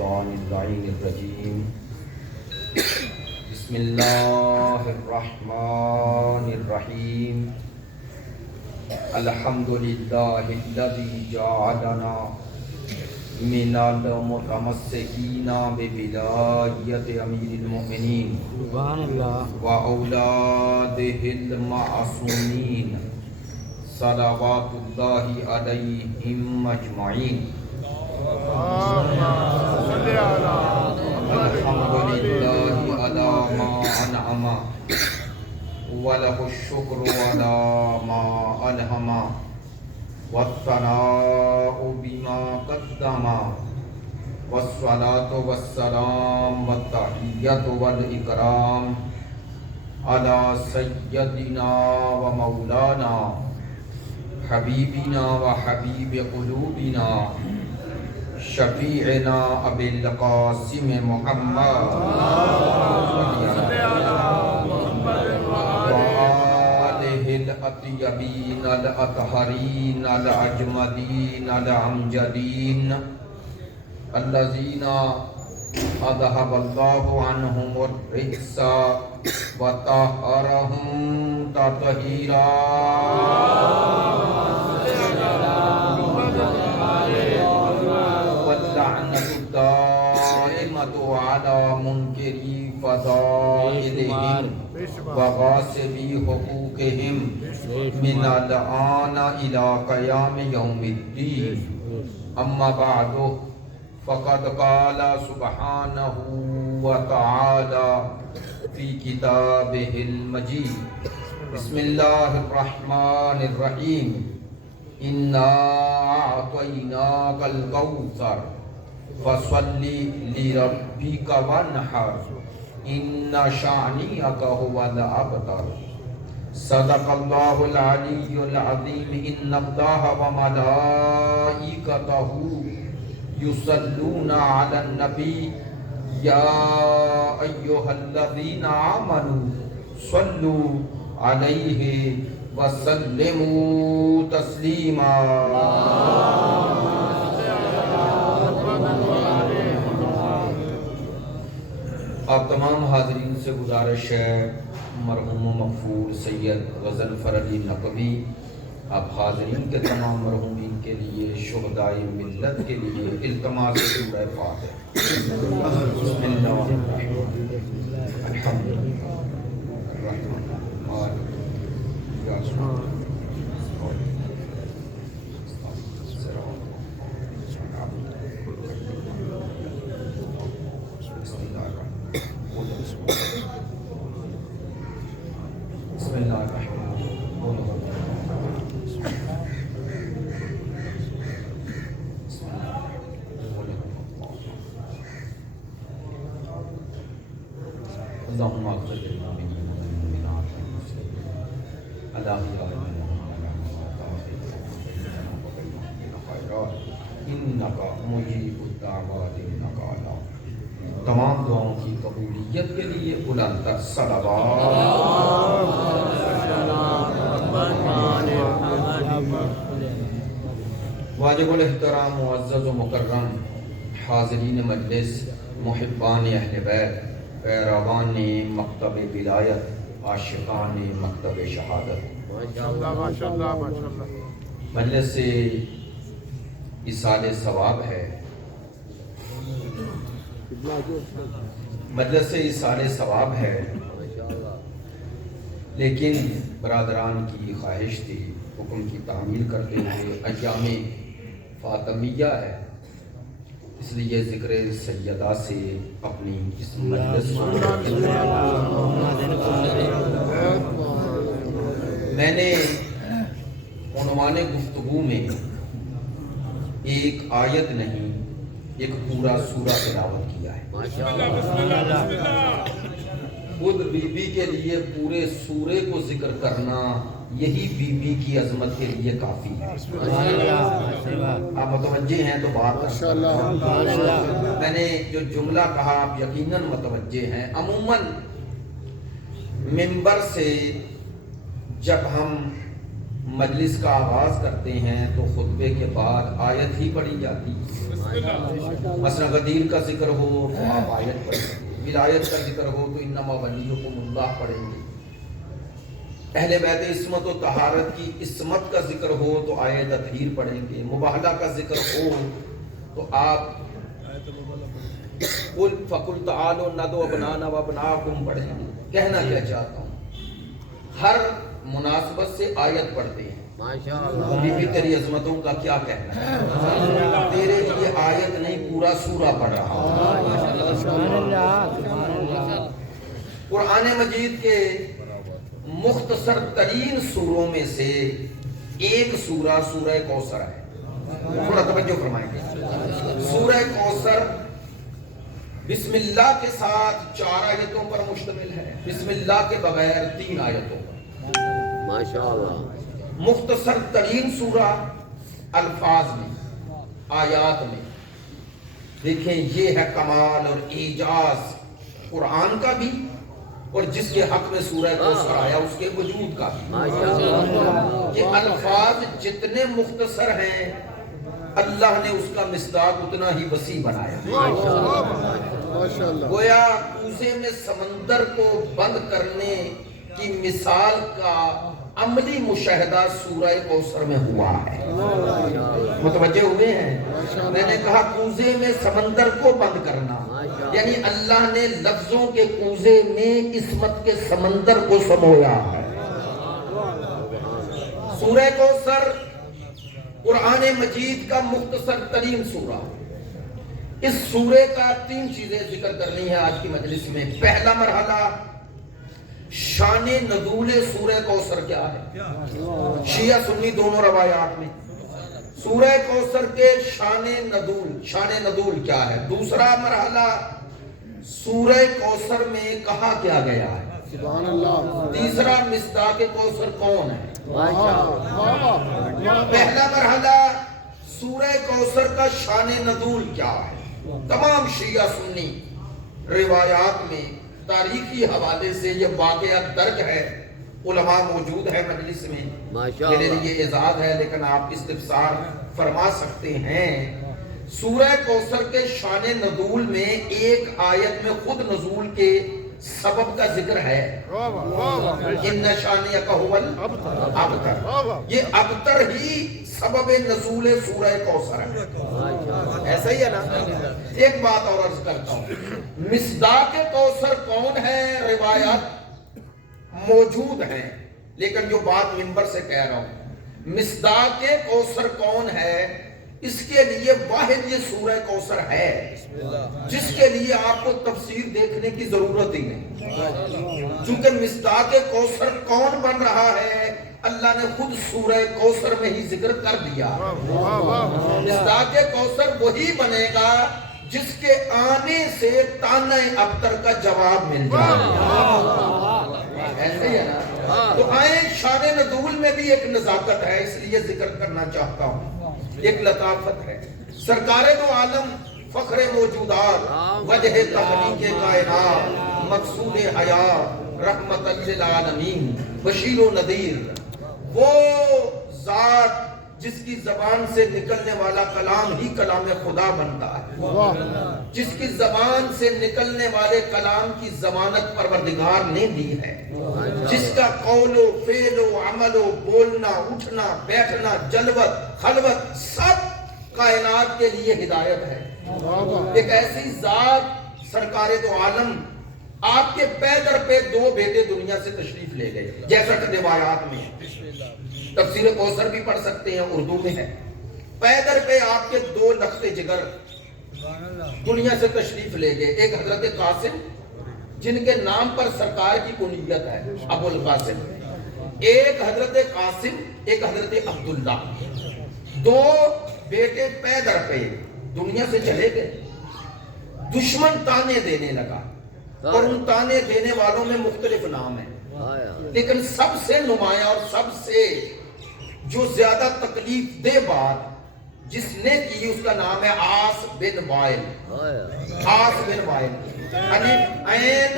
الشیطان اللعین الرجیم بسم اللہ الرحمن الرحیم الحمدللہ الذی جعلنا من المتمسکین بولایت امیر المؤمنین وأولادہ المعصومین صلوات اللہ علیہم اجمعین الحمدللہ علی ما انعم ولہ الشکر علی ما الہم والثناء بما قدم والصلاة والسلام والتحیۃ والاکرام علی سیدنا و مولانا حبیبنا و حبیب قلوبنا شفیعنا ابی القاسم محمد وآلہ الاطیبین الاطہرین الاجمدین الامجدین الذین اذہب اللہ عنہم الرجس وطہرہم تطہیرا الدائمة على منكري فضائلهم وغاصبي حقوقهم من الآن إلى قيام يوم الدين أما بعد فقد قال سبحانه وتعالى في كتابه المجيد بسم الله الرحمن الرحيم إنا أعطيناك الكوثر فصل لربك وانحر إن شانئك هو الأبتر صدق الله العلي العظيم إن الله وملائكته يصلون على النبي يا أيها الذين آمنوا صلوا عليه وسلموا تسلیما آپ تمام حاضرین سے گزارش ہے مرحوم و مغفور سید غضنفر علی نقوی آپ حاضرین کے تمام مرحومین کے لیے شہدائے ملت کے لیے التماس سورہ فاتحہ بسم اللہ الحمدللہ الرحمن الرحیم اللهم اغفر للمؤمنين والمؤمنات والمسلمين الأحياء منهم والأموات إنك مجيب الدعوات إنك على تمام دعاؤں کی قبولیت کے لیے بلند تر واجب الاحترام معزز و مکرم حاضرین مجلس محبان اہل بیت پیروان مکتب ولایت عاشقان مکتب شہادت مجلس سے ایصال ثواب ہے مجلس سے ایصال ثواب ہے لیکن برادران کی خواہش تھی حکم کی تعمیل کرتے ہوئے ایام فاطمیہ ہے اس لیے ذکر سیدہ سے اپنی اس مجلس میں نے عنوان گفتگو میں ایک آیت نہیں ایک پورا سورہ تلاوت کیا ہے خود بی بی کے لیے پورے سورے کو ذکر کرنا یہی بی بی کی عظمت کے لیے کافی ہے آپ متوجہ ہیں تو بات میں نے جو جملہ کہا آپ یقیناً متوجہ ہیں عموماً ممبر سے جب ہم مجلس کا آغاز کرتے ہیں تو خطبے کے بعد آیت ہی پڑھی جاتی ہے. مثلا غدیر کا ذکر ہو تو آپ آیت پڑھیں، ولایت کا ذکر ہو تو انما ولیکم اللہ پڑھیں گے. اہل بیت عصمت و طہارت کی عصمت کا ذکر ہو تو آیت تطہیر پڑھیں گے. مباہلہ کا ذکر ہو تو آپ قل فقل تعالوا ندعو ابنانا وابناکم پڑھیں گے. کہنا کیا چاہتا ہوں، ہر مناسبت سے آیت پڑھتے ہیں. بی بی تیری عظمتوں کا کیا کہنا ہے، تیرے لیے آیت نہیں پورا سورہ پڑھ رہا ہوں. قرآن مجید کے مختصر ترین سوروں میں سے ایک سورہ سورہ کوثر ہے. تھوڑا توجہ فرمائیں گے. سورہ کوثر بسم اللہ کے ساتھ 4 آیتوں پر مشتمل ہے، بسم اللہ کے بغیر 3 آیتوں پر. ماشاءاللہ. مختصر ترین سورہ الفاظ میں، آیات میں. دیکھیں یہ ہے کمال اور اعجاز قرآن کا بھی، اور جس کے حق میں سورہ کوثر آیا اس کے وجود کا بھی. یہ الفاظ جتنے مختصر ہیں اللہ نے اس کا مصداق اتنا ہی وسیع بنایا. گویا کوزے میں سمندر کو بند کرنے کی مثال کا عملی مشاہدہ سورہ کوثر میں ہوا ہے. متوجہ ہوئے ہیں؟ میں نے کہا کوزے میں سمندر کو بند کرنا، یعنی اللہ نے لفظوں کے کوزے میں عصمت کے سمندر کو سمویا ہے. سورہ کوثر قرآن مجید کا مختصر ترین سورہ. اس سورے کا 3 چیزیں ذکر کرنی ہے آج کی مجلس میں. پہلا مرحلہ شان نزول سورہ کوثر کیا ہے. شیعہ سنی دونوں روایات میں سورہ کوثر کے شان نزول کیا ہے. دوسرا مرحلہ سورہ کوثر میں کہا کیا گیا ہے. سبحان اللہ. تیسرا مصداق کوثر کون ہے. پہلا مرحلہ سورہ کوثر کا شان نزول کیا ہے. تمام شیعہ سنی روایات میں تاریخی حوالے سے یہ واقعہ درج ہے. علماء موجود ہے مجلس میں، میرے لیے اعزاز ہے لیکن آپ استفسار فرما سکتے ہیں. سورہ کوثر کے شان نزول میں ایک آیت میں خود نزول کے سبب کا ذکر ہے. ان شانئک هو الابتر. یہ ابتر ہی سبب نزول سورہ کوثر ہے. ایسا ہی ہے نا. ایک بات اور عرض کرتا ہوں، مصداق کوثر کون ہے روایات موجود ہیں، لیکن جو بات منبر سے کہہ رہا ہوں مصداق کوثر کون ہے، اس کے لیے واحد یہ سورہ کوثر ہے جس کے لیے آپ کو تفسیر دیکھنے کی ضرورت ہی نہیں. چونکہ مصداق کوثر کون بن رہا ہے اللہ نے خود سورہ کوثر میں ہی ذکر کر دیا. مصداق کوثر وہی بنے گا جس کے آنے سے تانہ ابتر کا جواب مل جائے. ایسے ہی ہے نا. تو آئیں شان نزول میں بھی ایک نزاکت ہے، اس لیے ذکر کرنا چاہتا ہوں. ایک لطافت ہے. سرکار دو عالم فخر موجودات وجہ تخلیق کائنات مقصود حیات رحمت للعالمین بشیر و نذیر، وہ ذات جس کی زبان سے نکلنے والا کلام ہی کلام خدا بنتا ہے، جس کی زبان سے نکلنے والے کلام کی ضمانت پروردگار نے دی ہے، جس کا قول و فعل و عمل و بولنا اٹھنا بیٹھنا جلوت خلوت سب کائنات کے لیے ہدایت ہے. ایک ایسی ذات سرکار دو عالم آپ کے پے در پہ 2 بیٹے دنیا سے تشریف لے گئے، جیسا کہ روایات میں تفسیر کوثر بھی پڑھ سکتے ہیں، اردو میں ہے. پے در پہ آپ کے 2 لخت جگر دنیا سے تشریف لے گئے. ایک حضرت قاسم جن کے نام پر سرکار کی کنیت ہے ابو القاسم، ایک حضرت قاسم ایک حضرت عبداللہ. 2 بیٹے پے در پہ دنیا سے چلے گئے. دشمن تانے دینے لگا اور ان تانے دینے والوں میں مختلف نام ہیں، لیکن سب سے نمایاں اور سب سے جو زیادہ تکلیف دہ بات جس نے کی اس کا نام ہے عاص بن وائل. عاص بن وائل، عین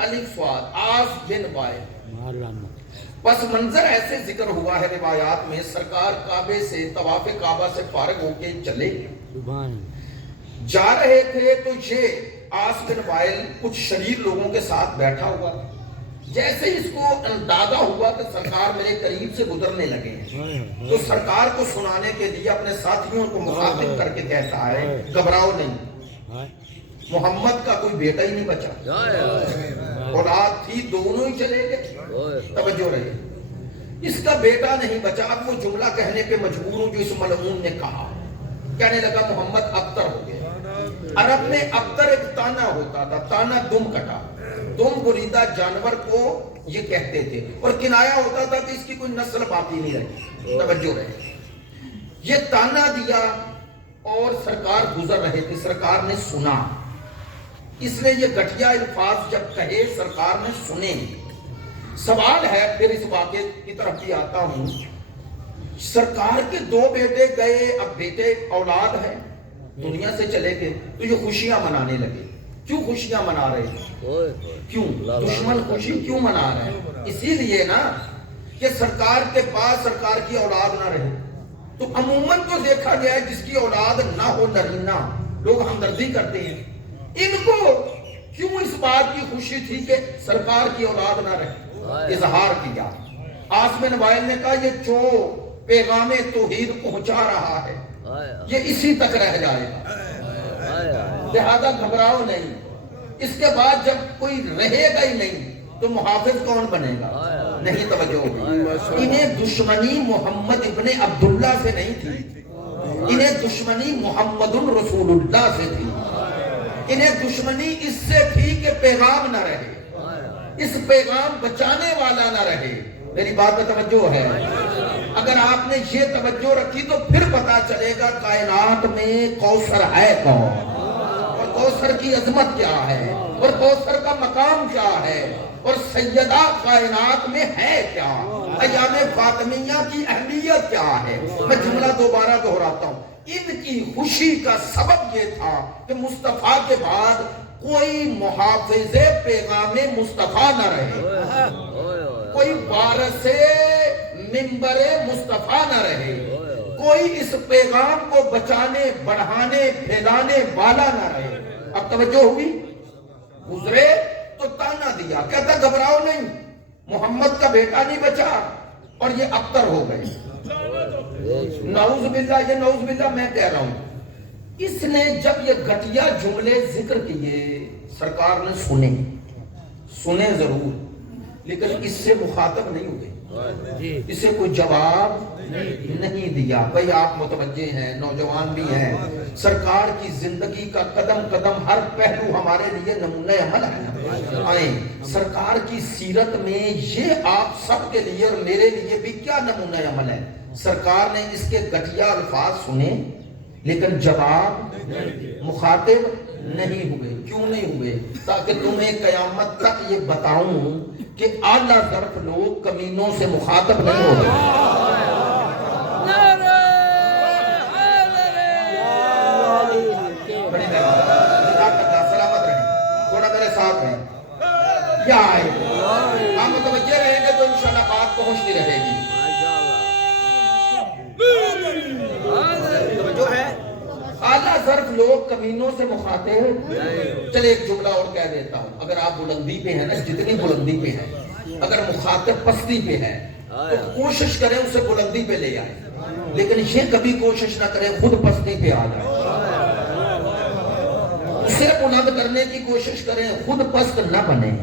الف صاد عاص بن وائل. پس منظر ایسے ذکر ہوا ہے روایات میں، سرکار کعبے سے طواف کعبہ سے فارغ ہو کے چلے جا رہے تھے تو یہ عاص بن وائل کچھ شریر لوگوں کے ساتھ بیٹھا ہوا، جیسے اس کو اندازہ ہوا کہ سرکار میرے قریب سے گزرنے لگے ہیں تو سرکار کو سنانے کے لیے اپنے ساتھیوں کو مخاطب کر کے کہتا ہے گھبراؤ نہیں، محمد کا کوئی بیٹا ہی نہیں بچا، اولاد تھی دونوں ہی چلے گئے، توجہ رہے، اس کا بیٹا نہیں بچا۔ اب وہ جملہ کہنے پہ مجبور ہوں جو اس ملعون نے کہا، کہنے لگا محمد ابتر ہو گیا۔ عرب میں ابتر ایک تانا ہوتا تھا، تانا دم کٹا، دم بریدہ جانور کو یہ کہتے تھے، اور کنایا ہوتا تھا کہ اس کی کوئی نسل باقی نہیں رہی، توجہ رہے۔ یہ تانا دیا اور سرکار گزر رہے تھے، سرکار نے سنا، اس نے یہ گھٹیا الفاظ جب کہے سرکار نے سنے۔ سوال ہے پھر اس واقعے کی طرف بھی آتا ہوں، سرکار کے دو بیٹے گئے، اب بیٹے اولاد ہے دنیا سے چلے گئے تو یہ خوشیاں منانے لگے۔ کیوں خوشیاں منا رہے ہیں؟ کیوں دشمن خوشی کیوں منا رہے ہیں؟ اسی لیے نا کہ سرکار کے پاس سرکار کی اولاد نہ رہے، تو عموماً تو دیکھا گیا ہے جس کی اولاد نہ ہو نرینہ لوگ ہمدردی کرتے ہیں، ان کو کیوں اس بات کی خوشی تھی کہ سرکار کی اولاد نہ رہے؟ اظہار کیا۔ عاص بن وائل نے کہا یہ جو پیغام توحید پہنچا رہا ہے یہ اسی تک رہ جائے گا، لہذا گھبراؤ نہیں، اس کے بعد جب کوئی رہے گا ہی نہیں تو محافظ کون بنے گا؟ نہیں، توجہ ہوگی۔ انہیں دشمنی محمد ابن عبداللہ سے نہیں تھی، انہیں دشمنی محمد رسول اللہ سے تھی، انہیں دشمنی اس سے تھی کہ پیغام نہ رہے، اس پیغام بچانے والا نہ رہے۔ میری بات میں توجہ ہے؟ اگر آپ نے یہ توجہ رکھی تو پھر پتا چلے گا کائنات میں کوثر ہے کون، اور کوثر کی عظمت کیا ہے، اور کوثر کا مقام کیا ہے، اور سیدہ کائنات میں ہے کیا، ایام فاطمیہ کی اہمیت کیا ہے۔ میں جملہ دوبارہ دہراتا ہوں، ان کی خوشی کا سبب یہ تھا کہ مصطفیٰ کے بعد کوئی محافظ پیغام مصطفیٰ نہ رہے، کوئی وارث منبر مصطفیٰ نہ رہے، کوئی اس پیغام کو بچانے بڑھانے پھیلانے والا نہ رہے۔ اب توجہ ہوئی، گزرے تو تانا دیا، کہتا گھبراؤ نہیں، محمد کا بیٹا نہیں بچا، اور یہ ابتر ہو گئے۔ نعوذ باللہ، یہ نعوذ باللہ میں کہہ رہا ہوں، اس نے جب یہ گھٹیا جملے ذکر کیے سرکار نے سنے ضرور، لیکن اس سے مخاطب نہیں ہوئے، اسے کوئی جواب نہیں دیا۔ بھئی آپ متوجہ ہیں، نوجوان بھی ہیں، سرکار کی زندگی کا قدم قدم ہر پہلو ہمارے لیے نمونہ عمل ہے۔ آئیں، سرکار کی سیرت میں یہ آپ سب کے لیے اور میرے لیے بھی کیا نمونہ عمل ہے؟ سرکار نے اس کے گھٹیا الفاظ سنے لیکن جواب مخاطب نہیں ہوئے۔ کیوں نہیں ہوئے؟ تاکہ تمہیں قیامت تک یہ بتاؤں کہ اعلیٰ ظرف لوگ کمینوں سے مخاطب نہیں ہوتے۔ سلامت رہیں، تھوڑا میرے ساتھ ہیں، کیا آئے ہم متوجہ رہیں گے تو انشاءاللہ بات پہنچتی رہے گی۔ جو ہے اعلیٰ ظرف لوگ کمینوں سے مخاطب، چلے ایک جملہ اور کہہ دیتا ہوں، اگر آپ بلندی پہ ہیں نا، جتنی بلندی پہ ہیں، اگر مخاطب پستی پہ ہے تو کوشش کریں اسے بلندی پہ لے آئیں، لیکن یہ کبھی کوشش نہ کریں خود پستی پہ آ جائیں، اسے بلند کرنے کی کوشش کریں، خود پست نہ بنیں،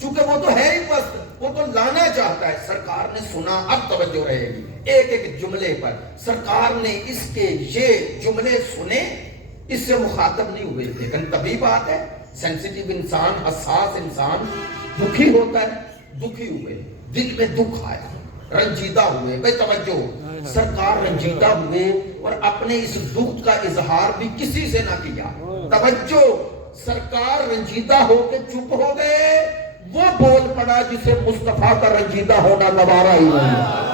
چونکہ وہ تو ہے ہی پست، وہ تو لانا چاہتا ہے۔ سرکار نے سنا، اب توجہ رہے گی ایک ایک جملے پر۔ سرکار نے اس کے یہ جملے سنے، اس سے مخاطب نہیں ہوئے، لیکن طبی بات ہے، سینسیٹیو انسان، حساس انسان دکھی ہوتا ہے، دکھی ہوئے، دل میں دکھ آیا، رنجیدہ ہوئے۔ بھئی توجہ، سرکار رنجیدہ ہوئے اور اپنے اس دکھ کا اظہار بھی کسی سے نہ کیا۔ توجہ، سرکار رنجیدہ ہو کے چپ ہو گئے، وہ بول پڑا جسے مصطفیٰ کا رنجیدہ ہونا گوارا ہی نہیں۔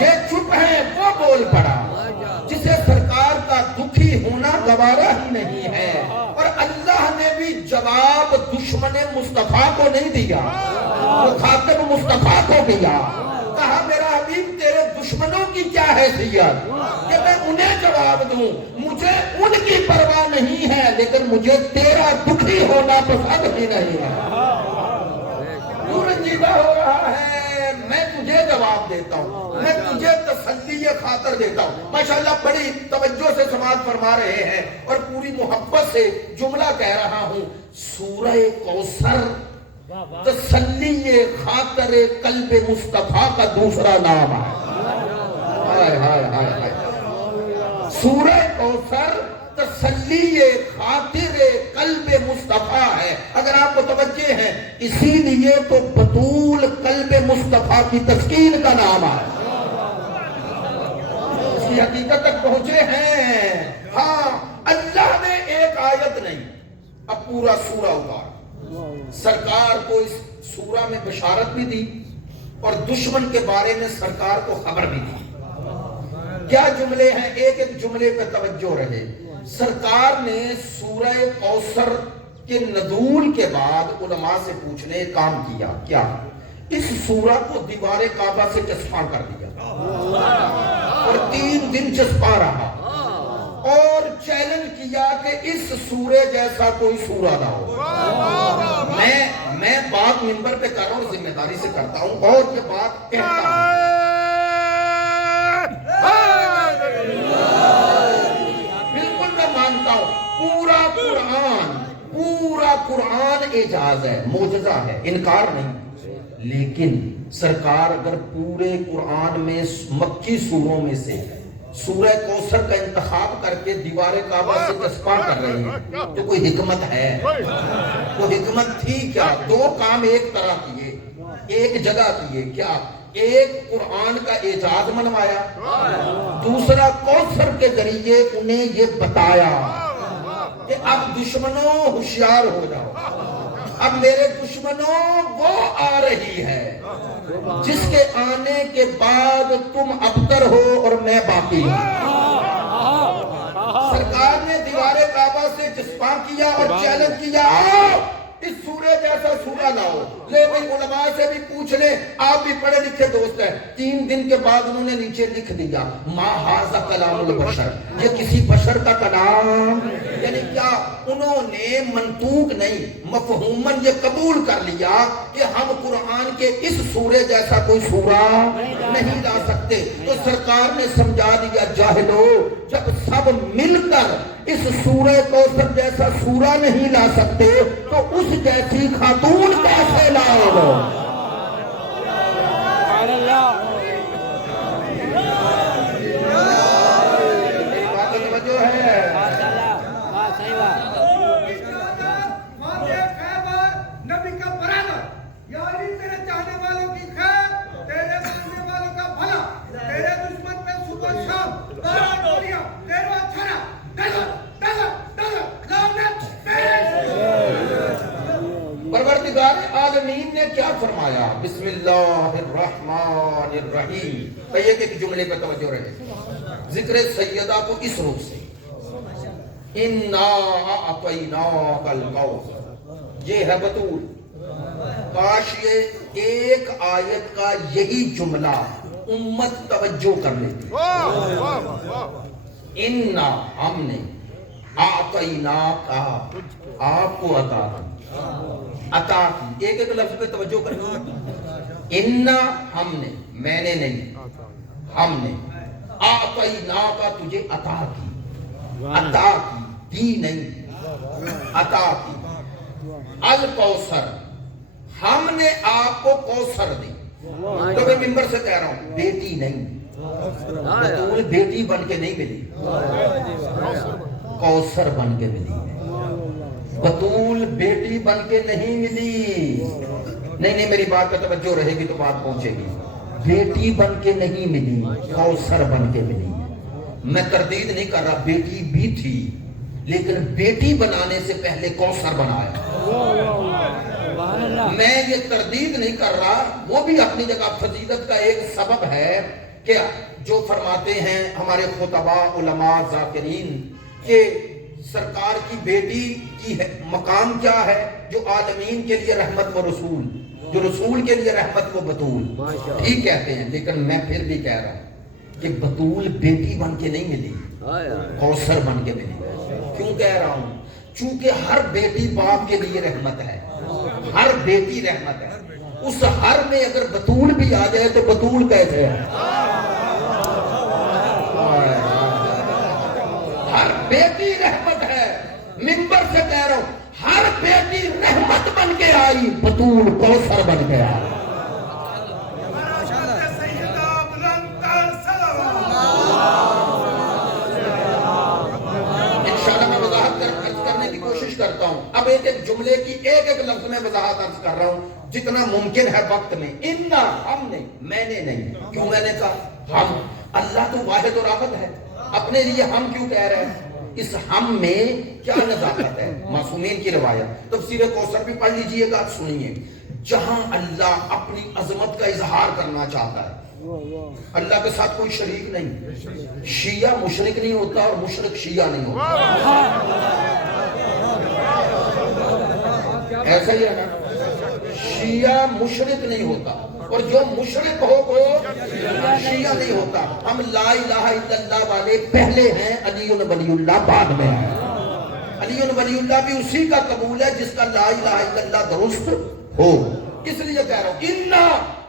یہ چپ ہے، وہ بول پڑا جسے سرکار کا دکھی ہونا گوارا ہی نہیں ہے، اور اللہ نے بھی جواب دشمن مصطفیٰ کو نہیں دیا، مخاطب مصطفیٰ کو دیا. کہا میرا حبیب تیرے دشمنوں کی کیا حیثیت کہ میں انہیں جواب دوں؟ مجھے ان کی پرواہ نہیں ہے، لیکن مجھے تیرا دکھی ہونا پسند ہی نہیں ہے. تو رنجیدہ ہو رہا ہے، میں تجھے جواب دیتا ہوں، میں تجھے تسلی خاطر دیتا ہوں. ماشاءاللہ بڑی توجہ سے سماعت فرما رہے ہیں اور پوری محبت سے جملہ کہہ رہا ہوں. سورہ کوثر تسلی خاطر قلب مصطفیٰ کا دوسرا نام ہے. ہائے ہائے ہائے ہائے. سورہ کوثر تسلی خاطر قلب مصطفیٰ ہے. اگر آپ متوجہ ہیں، اسی لیے تو بطول قلب مصطفیٰ کی تسکین کا نام ہے. اس کی حقیقت تک پہنچے ہیں. ہاں، اللہ نے ایک آیت نہیں، اب پورا سورہ اتارا. سرکار کو اس سورہ میں بشارت بھی دی اور دشمن کے بارے میں سرکار کو خبر بھی دی. کیا جملے ہیں؟ ایک ایک جملے پہ توجہ رہے. سرکار نے سورہ کوثر کے نزول کے بعد علماء سے پوچھنے کام کیا. کیا؟ اس سورہ کو دیوار کعبہ سے چسپاں کر دیا اور 3 دن چسپاں رہا اور چیلنج کیا کہ اس سورے جیسا کوئی سورہ نہ ہو. میں بات منبر پہ کر رہا ہوں، ذمہ داری سے کرتا ہوں اور یہ بات کہتا ہوں. بالکل میں مانتا ہوں پورا قرآن اعجاز ہے، معجزہ ہے، انکار نہیں. لیکن سرکار اگر پورے قرآن میں مکی سوروں میں سے سورہ کوثر کا انتخاب کر کے دیوار کعبہ سے چسپاں کر رہے ہیں تو کوئی حکمت ہے؟ کوئی حکمت تھی کیا؟ 2 کام ایک طرح کیے، ایک جگہ کیے. کیا؟ ایک قرآن کا اعجاز منوایا، دوسرا کوثر کے ذریعے انہیں یہ بتایا کہ اب دشمنوں ہوشیار ہو جاؤ، اب میرے دشمنوں وہ آ رہی ہے جس کے آنے کے بعد تم ابتر ہو اور میں باقی ہوں. سرکار نے دیوار کعبہ سے چسپاں کیا اور چیلنج کیا، اس سورے جیسا سورہ نہ ہو. لے بھئی علماء سے بھی پوچھ لیں، آپ بھی پڑھے لکھے دوست ہیں. 3 دن کے بعد انہوں نے نیچے لکھ دیا ما ھذا کلام البشر، یہ کسی بشر کا کلام. یعنی کیا؟ انہوں نے منطوق نہیں مفہوماً یہ قبول کر لیا کہ ہم قرآن کے اس سورے جیسا کوئی سورہ نہیں لا سکتے. تو سرکار نے سمجھا دیا، جاہلو، جب سب مل کر اس سورہ کوثر جیسا سورہ نہیں لا سکتے تو اس جیسی خاتون کیسے لاؤ گے؟ پروردگار عالمین نے کیا فرمایا؟ بسم اللہ الرحمن الرحیم. ایک ایک جملے پہ توجہ رہے. ذکر سیدہ کو اس روح سے، اِنَّا أَعْطَيْنَاكَ الْكَوْثَرَ، یہ ہے بطول. کاش یہ ایک آیت کا یہی جملہ امت توجہ کر لیتی. اِنَّا، ہم نے، أَعْطَيْنَاكَ، آپ کو عطا کی. عطا کی، ایک ایک لفظ پہ توجہ کرنا. اِنَّا، ہم نے، میں نے نہیں، ہم نے. أَعْطَيْنَاكَ، تجھے عطا کی. عطا کی، دی نہیں، عطا کی. الکوثر، ہم نے آپ کو کوثر دی. تو میں منبر سے کہہ رہا ہوں، بیٹی نہیں، بطول بیٹی بن کے نہیں ملی، کوثر بن کے ملی. بطول بیٹی بن کے نہیں ملی. نہیں میری بات پہ توجہ رہے گی تو بات پہنچے گی. بیٹی بن کے نہیں ملی، کوثر بن کے ملی. میں تردید نہیں کر رہا، بیٹی بھی تھی لیکن بیٹی بنانے سے پہلے کوثر بنایا. میں یہ تردید نہیں کر رہا، وہ بھی اپنی جگہ فضیلت کا ایک سبب ہے کہ جو فرماتے ہیں ہمارے خطباء علماء ذاکرین کہ سرکار کی بیٹی کی مقام کیا ہے؟ جو عالمین کے لیے رحمت و رسول، جو رسول کے لیے رحمت و بطول، ٹھیک کہتے ہیں، لیکن میں پھر بھی کہہ رہا ہوں کہ بطول بیٹی بن کے نہیں ملی، کوثر بن کے ملی۔ کیوں کہہ رہا ہوں؟ چونکہ ہر بیٹی باپ کے لیے رحمت ہے، ہر بیٹی رحمت ہے۔ اس ہر میں اگر بطول بھی آ جائے تو بطول کیسے ہے؟ ہر بیٹی رحمت ہے۔ منبر سے کہہ رہا ہوں، ہر بیٹی رحمت بن کے آئی، بطول کوثر بن کے آئی۔ انشاءاللہ میں وضاحت کرنے کی کوشش کرتا ہوں۔ اب ایک ایک جملے کی ایک ایک لفظ میں وضاحت عرض کر رہا ہوں جتنا ممکن ہے وقت میں۔ انا، ہم نے، میں نے نہیں۔ کیوں میں نے کہا ہم؟ اللہ تو واحد اور احد ہے، اپنے لیے ہم کیوں کہہ رہے ہیں؟ اس ہم میں کیا نزاکت ہے؟ معصومین کی روایت تفسیر کوثر بھی پڑھ لیجئے گا، سنیے۔ جہاں اللہ اپنی عظمت کا اظہار کرنا چاہتا ہے، اللہ کے ساتھ کوئی شریک نہیں۔ شیعہ مشرک نہیں ہوتا اور مشرک شیعہ نہیں ہوتا، ایسا ہی ہے نا؟ شیعہ مشرک نہیں ہوتا اور جو مشرک ہو وہ شیعہ نہیں ہوتا۔ ہم لا الہ الا اللہ والے پہلے ہیں، علی ولی اللہ بعد میں ہے۔ علی ولی اللہ بھی اسی کا قبول ہے جس کا لا الہ الا اللہ درست ہو۔ اس لیے کہہ رہا ہوں انا،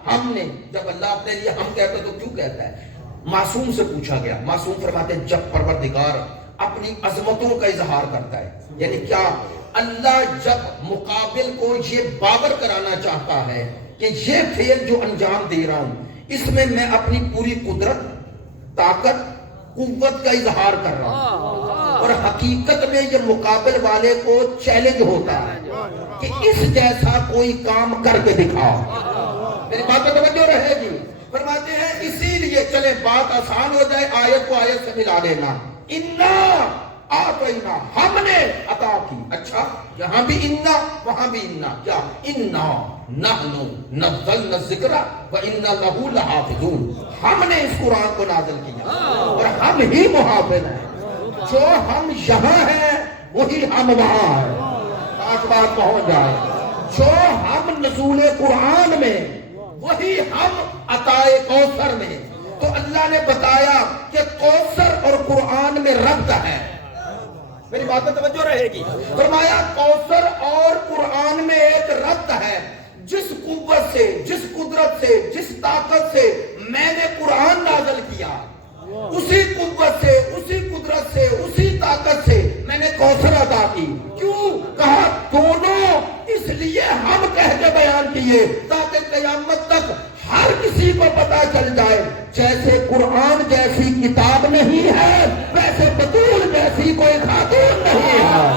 ہم نے۔ جب اللہ اپنے لیے ہم کہتا ہے تو کیوں کہتا ہے؟ معصوم سے پوچھا گیا، معصوم فرماتے ہیں جب پروردگار اپنی عظمتوں کا اظہار کرتا ہے، یعنی کیا؟ اللہ جب مقابل کو یہ باور کرانا چاہتا ہے کہ یہ فعل جو انجام دے رہا ہوں اس میں میں اپنی پوری قدرت، طاقت، قوت کا اظہار کر رہا ہوں، اور حقیقت میں یہ مقابل والے کو چیلنج ہوتا ہے کہ اس جیسا کوئی کام کر کے دکھاؤ۔ میری بات میں توجہ رہے گی؟ فرماتے ہیں اسی لیے چلے بات آسان ہو جائے، آیت کو آیت سے ملا لینا۔ انا آتینا، ہم نے عطا کی۔ اچھا، یہاں بھی انا وہاں بھی انا، کیا؟ انا نحن نزلنا الذکر وانا لہ لحافظون، ہم نے اس قرآن کو نازل کیا اور ہم ہی محافظ ہیں۔ جو ہم یہاں ہیں وہی ہم وہاں ہیں، آج بات پہنچ جائے۔ جو ہم نزول قرآن میں وہی ہم عطائے کوثر میں۔ تو اللہ نے بتایا کہ کوثر اور قرآن میں ربط ہے۔ میری بات میں توجہ رہے گی؟ فرمایا کوثر اور قرآن میں ایک ربط ہے۔ جس قوت سے، جس قدرت سے، جس طاقت سے میں نے قرآن نازل کیا، اسی قوت سے، اسی قدرت سے، اسی طاقت سے میں نے کوثر عطا کی۔ کیوں کہا؟ دونوں اس لیے ہم کہہ کے بیان کیے تاکہ قیامت تک ہر کسی کو پتا چل جائے جیسے قرآن جیسی کتاب نہیں ہے ویسے بطول جیسی کوئی خاتون نہیں ہے،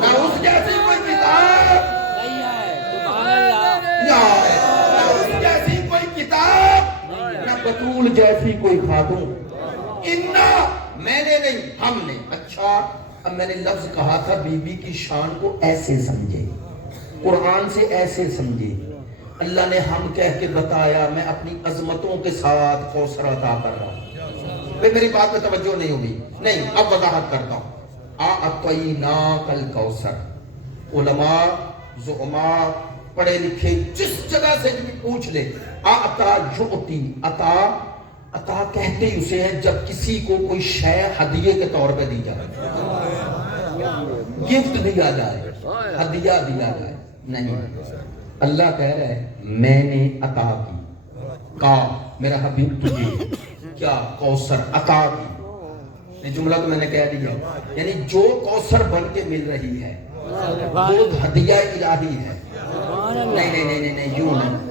نہ اس جیسی کوئی کتاب نہ اس جیسی کوئی کتاب، نہ بطول جیسی کوئی خاتون۔ انا، میں نے نہیں، ہم نے۔ اچھا، اب میں نے لفظ کہا تھا بی بی کی شان کو ایسے سمجھے، قرآن سے ایسے سمجھے۔ اللہ نے ہم کہہ کے بتایا میں اپنی عظمتوں کے ساتھ کوثر عطا کر رہا ہوں۔ میری بات میں توجہ نہیں ہوگی؟ نہیں، اب وضاحت کرتا ہوں۔ اعطیناک الکوثر، علماء، زعماء، پڑھے لکھے جس جگہ سے بھی پوچھ لے، اعطا یعطی، عطا کہتے ہی اسے ہے جب کسی کو کوئی شے ہدیے کے طور پہ دی جائے، گفٹ دیا جائے، ہدیہ دیا جائے، نہیں۔ اللہ کہہ رہا ہے میں نے عطا کی، کا میرا حبیب تجھے کیا؟ کوثر عطا کی۔ یہ جملہ تو میں نے کہہ دیا، یعنی جو کوثر بن کے مل رہی ہے وہ ہدیہ الہی ہے۔ نہیں، یوں نہیں۔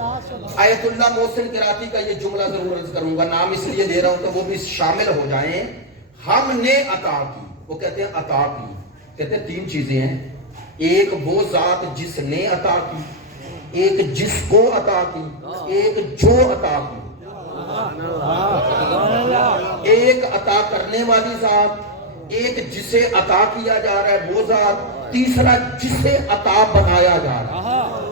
آیت اللہ محسن قراتی کا یہ جملہ ضرور عرض کروں گا، نام اس لیے دے رہا ہوں کہ وہ بھی شامل ہو جائیں۔ ہم نے عطا کی، وہ کہتے ہیں عطا کی، کہتے ہیں تین چیزیں ہیں، ایک وہ ذات جس نے عطا کی، ایک جس کو عطا کی، ایک جو عطا کی۔ ایک عطا کرنے والی ذات، ایک جسے عطا کیا جا رہا ہے وہ ذات، تیسرا جسے عطا بنایا جا رہا ہے۔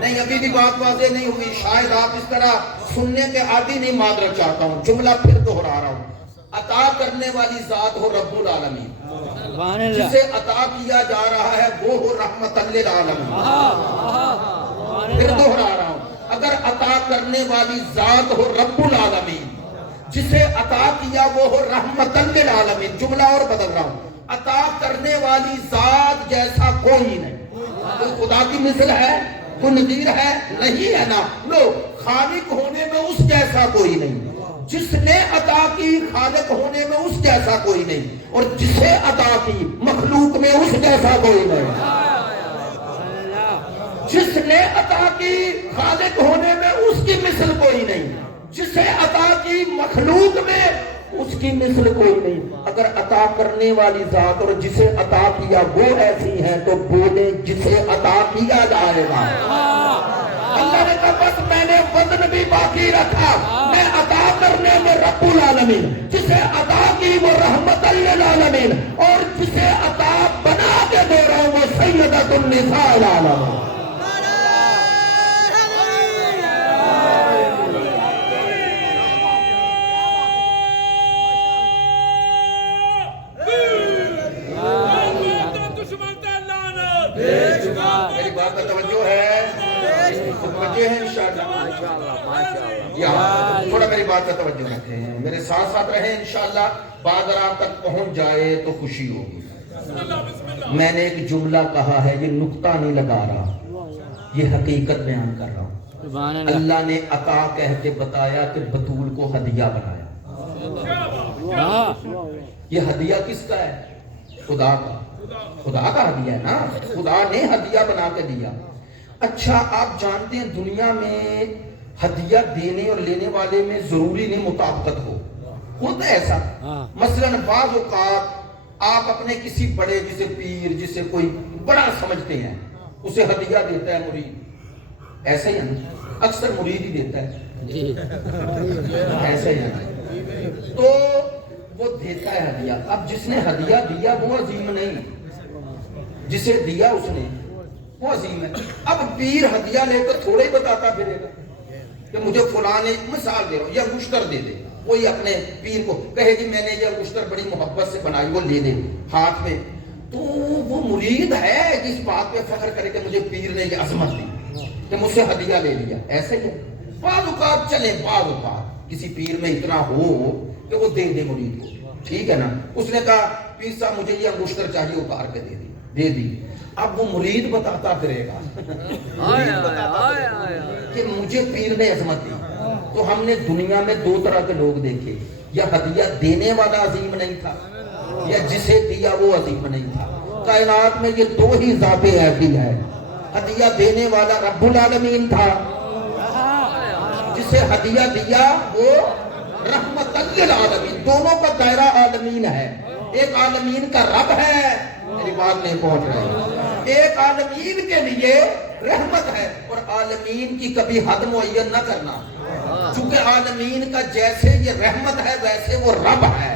نہیں، ابھی بھی بات واضح نہیں ہوئی، شاید آپ اس طرح سننے کے عادی نہیں، معذرت چاہتا ہوں، جملہ پھر دہرا رہا ہوں۔ عطا کرنے والی ذات ہو رب العالمین، سبحان اللہ، جسے عطا کیا جا رہا ہے وہ ہو رحمت للعالمین۔ پھر دوہرا رہا ہوں، اگر عطا کرنے والی ذات ہو رب العالمین، جسے عطا کیا وہ ہو رحمت للعالمین، جملہ اور بدل رہا ہوں، عطا کرنے والی ذات جیسا کوئی نہیں۔ کوئی خدا کی مثل ہے؟ کوئی نظیر ہے؟ نہیں ہے نا۔ لو، خالق ہونے میں اس جیسا کوئی نہیں، جس نے عطا کی خالق ہونے میں اس جیسا کوئی نہیں، اور جسے عطا کی مخلوق میں اس جیسا کوئی نہیں۔ جس نے عطا کی خالق ہونے میں اس کی مثل کوئی نہیں، جسے عطا کی مخلوق میں اس کی مثل کوئی نہیں۔ اگر عطا کرنے والی ذات اور جسے عطا کیا وہ ایسی ہیں تو بولے جسے عطا کیا جائے گا۔ اللہ نے کہا بس میں نے وزن بھی باقی رکھا، میں عطا کرنے میں رب العالمین، جسے عطا کی وہ رحمت للعالمین، اور جسے عطا بنا کے دے رہا ہوں وہ سیدۃ النساء العالمین۔ میری بات کا توجہ ہے؟ توجہ ہے انشاءاللہ؟ یہاں تھوڑا میری بات کا توجہ رکھتے ہیں، میرے ساتھ ساتھ رہیں انشاءاللہ، بات رات تک پہنچ جائے تو خوشی ہوگی۔ میں نے ایک جملہ کہا ہے، یہ نکتہ نہیں لگا رہا، یہ حقیقت بیان کر رہا ہوں۔ اللہ نے عطا کہہ کے بتایا کہ بطول کو ہدیہ بنایا۔ یہ ہدیہ کس کا ہے؟ خدا کا، خدا کا ہدیہ ہے نا، خدا نے ہدیہ بنا کے دیا۔ اچھا آپ جانتے ہیں دنیا میں ہدیہ دینے اور لینے والے میں ضروری نہیں مطابقت ہو، ہوتا ہے ایسا۔ مثلا بعض اوقات آپ اپنے کسی بڑے، جسے پیر، جسے کوئی بڑا سمجھتے ہیں، اسے ہدیہ دیتا ہے مرید، ایسا ہی ہے، اکثر مرید ہی دیتا ہے، ایسا ہی ہے، تو وہ دیتا ہے ہدیہ۔ اب جس نے ہدیہ دیا وہ عظیم نہیں، جسے دیا اس نے وہ عظیم ہے۔ اب پیر ہدیہ لے کر تھوڑے ہی بتاتا پھرے گا کہ مجھے فلاں نے، مثال دے رہا ہوں، یا انگشتر دے دے، کوئی اپنے پیر کو کہے کہ میں نے یہ انگشتر بڑی محبت سے بنائی، وہ لے دے ہاتھ میں، تو وہ مرید ہے اس بات پہ فخر کرے کہ مجھے پیر نے یہ عظمت دی کہ مجھ سے ہدیہ لے لیا۔ ایسے ہی بعض اوقات چلے، بعض اوقات کسی پیر میں اتنا ہو کہ وہ دے دے مرید کو، ٹھیک ہے نا۔ اس نے کہا پیر صاحب مجھے یہ انگشتر چاہیے، اتار کے دے دی۔ اب وہ مرید بتاتا پھرے گا کہ مجھے پیر نے عظمت دی۔ تو ہم نے دنیا میں دو طرح کے لوگ دیکھے، یا ہدیہ دینے والا عظیم نہیں تھا، یا جسے دیا وہ عظیم نہیں تھا۔ کائنات میں یہ دو ہی ذاتیں ایسی ہیں، ہدیہ دینے والا رب العالمین تھا، جسے ہدیہ دیا وہ رحمت للعالمین۔ دونوں کا دائرہ عالمین ہے، ایک عالمین کا رب ہے، میری بات نہیں پہنچ رہی، ایک عالمین کے لیے رحمت ہے، اور عالمین کی کبھی حد معین نہ کرنا، چونکہ عالمین کا جیسے یہ رحمت ہے ویسے وہ رب ہے،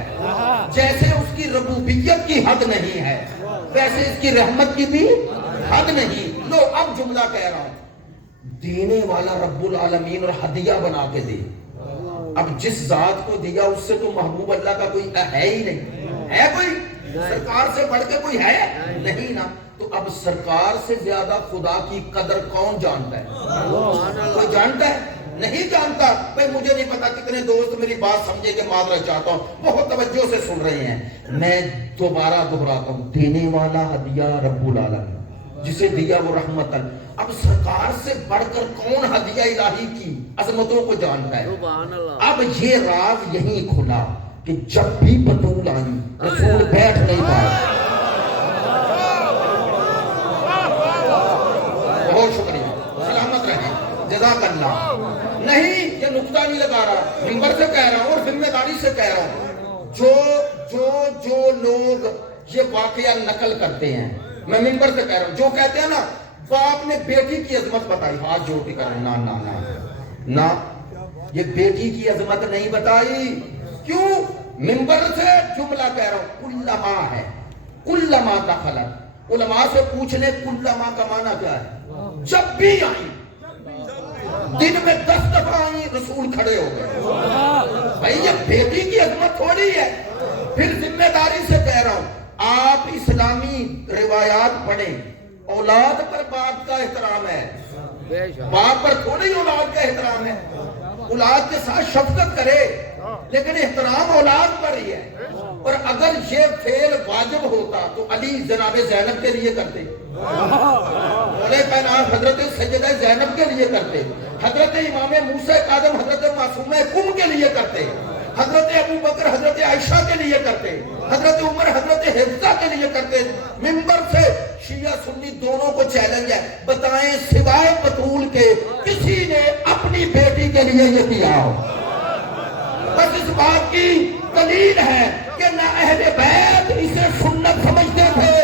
جیسے اس کی ربوبیت کی حد نہیں ہے ویسے اس کی رحمت کی بھی حد نہیں۔ لو اب جملہ کہہ رہا ہوں، دینے والا رب العالمین اور ہدیہ بنا کے دے۔ اب جس ذات کو دیا اس سے تو محبوب اللہ کا کوئی ہے ہی نہیں، ہے کوئی؟ سرکار سے بڑھ کے کوئی ہے نہیں نا۔ تو اب سرکار سے زیادہ خدا کی قدر کون جانتا ہے؟ کوئی جانتا ہے؟ نہیں جانتا۔ بھئی مجھے نہیں پتا کتنے دوست میری بات سمجھے کہ معذرت چاہتا ہوں، بہت توجہ سے سن رہے ہیں، میں دوبارہ دہراتا ہوں، دینے والا ہدیہ رب العالمین، جسے دیا وہ رحمت۔ اب سرکار سے بڑھ کر کون ہدیہ الہی کی عظمتوں کو جانتا ہے؟ اب یہ راز یہیں کھلا کہ جب بھی بطول آئی رسول بیٹھ نہیں پائے۔ بہت شکریہ، سلامت رہیں، جزاک اللہ۔ نہیں یہ نکتہ نہیں لگا رہا، ممبر سے کہہ رہا ہوں اور ذمہ داری سے کہہ رہا ہوں، جو لوگ یہ واقعہ نقل کرتے ہیں، میں ممبر سے کہہ رہا ہوں، جو کہتے ہیں نا باپ نے بیٹی کی عظمت بتائی، ہاتھ جوڑ کے کہہ رہے ہیں نا، یہ بیٹی کی عظمت نہیں بتائی۔ کیوں؟ ممبر سے جملہ کہہ رہا ہوں، کلما ہے، کلما دخلت، علماء سے پوچھ لے کلما کا معنی کیا ہے؟ جب بھی آئی، دن میں 10 دفعہ آئی، رسول کھڑے ہو گئے۔ بھائی یہ بیٹی کی عظمت تھوڑی ہے، داری سے کہہ رہا ہوں، آپ اسلامی روایات پڑھیں، اولاد پر باپ کا احترام ہے، بے شک باپ پر تھوڑی اولاد کا احترام ہے، اولاد کے ساتھ شفقت کرے لیکن احترام اولاد پر ہی ہے۔ اور اگر یہ فعل واجب ہوتا تو علی جناب زینب کے لیے کرتے، مولا کائنات حضرت سیدہ زینب کے لیے کرتے، حضرت امام موسیٰ کاظم حضرت معصومہ قم کے لیے کرتے، حضرت ابو بکر حضرت عائشہ کے لیے کرتے، حضرت عمر حضرت حفصہ کے لیے کرتے۔ منبر سے شیعہ سنی دونوں کو چیلنج ہے، بتائیں سوائے بطول کے کسی نے اپنی بیٹی کے لیے یہ کیا ہو؟ بس اس بات کی دلیل ہے کہ نہ اہل بیت اسے سنت سمجھتے تھے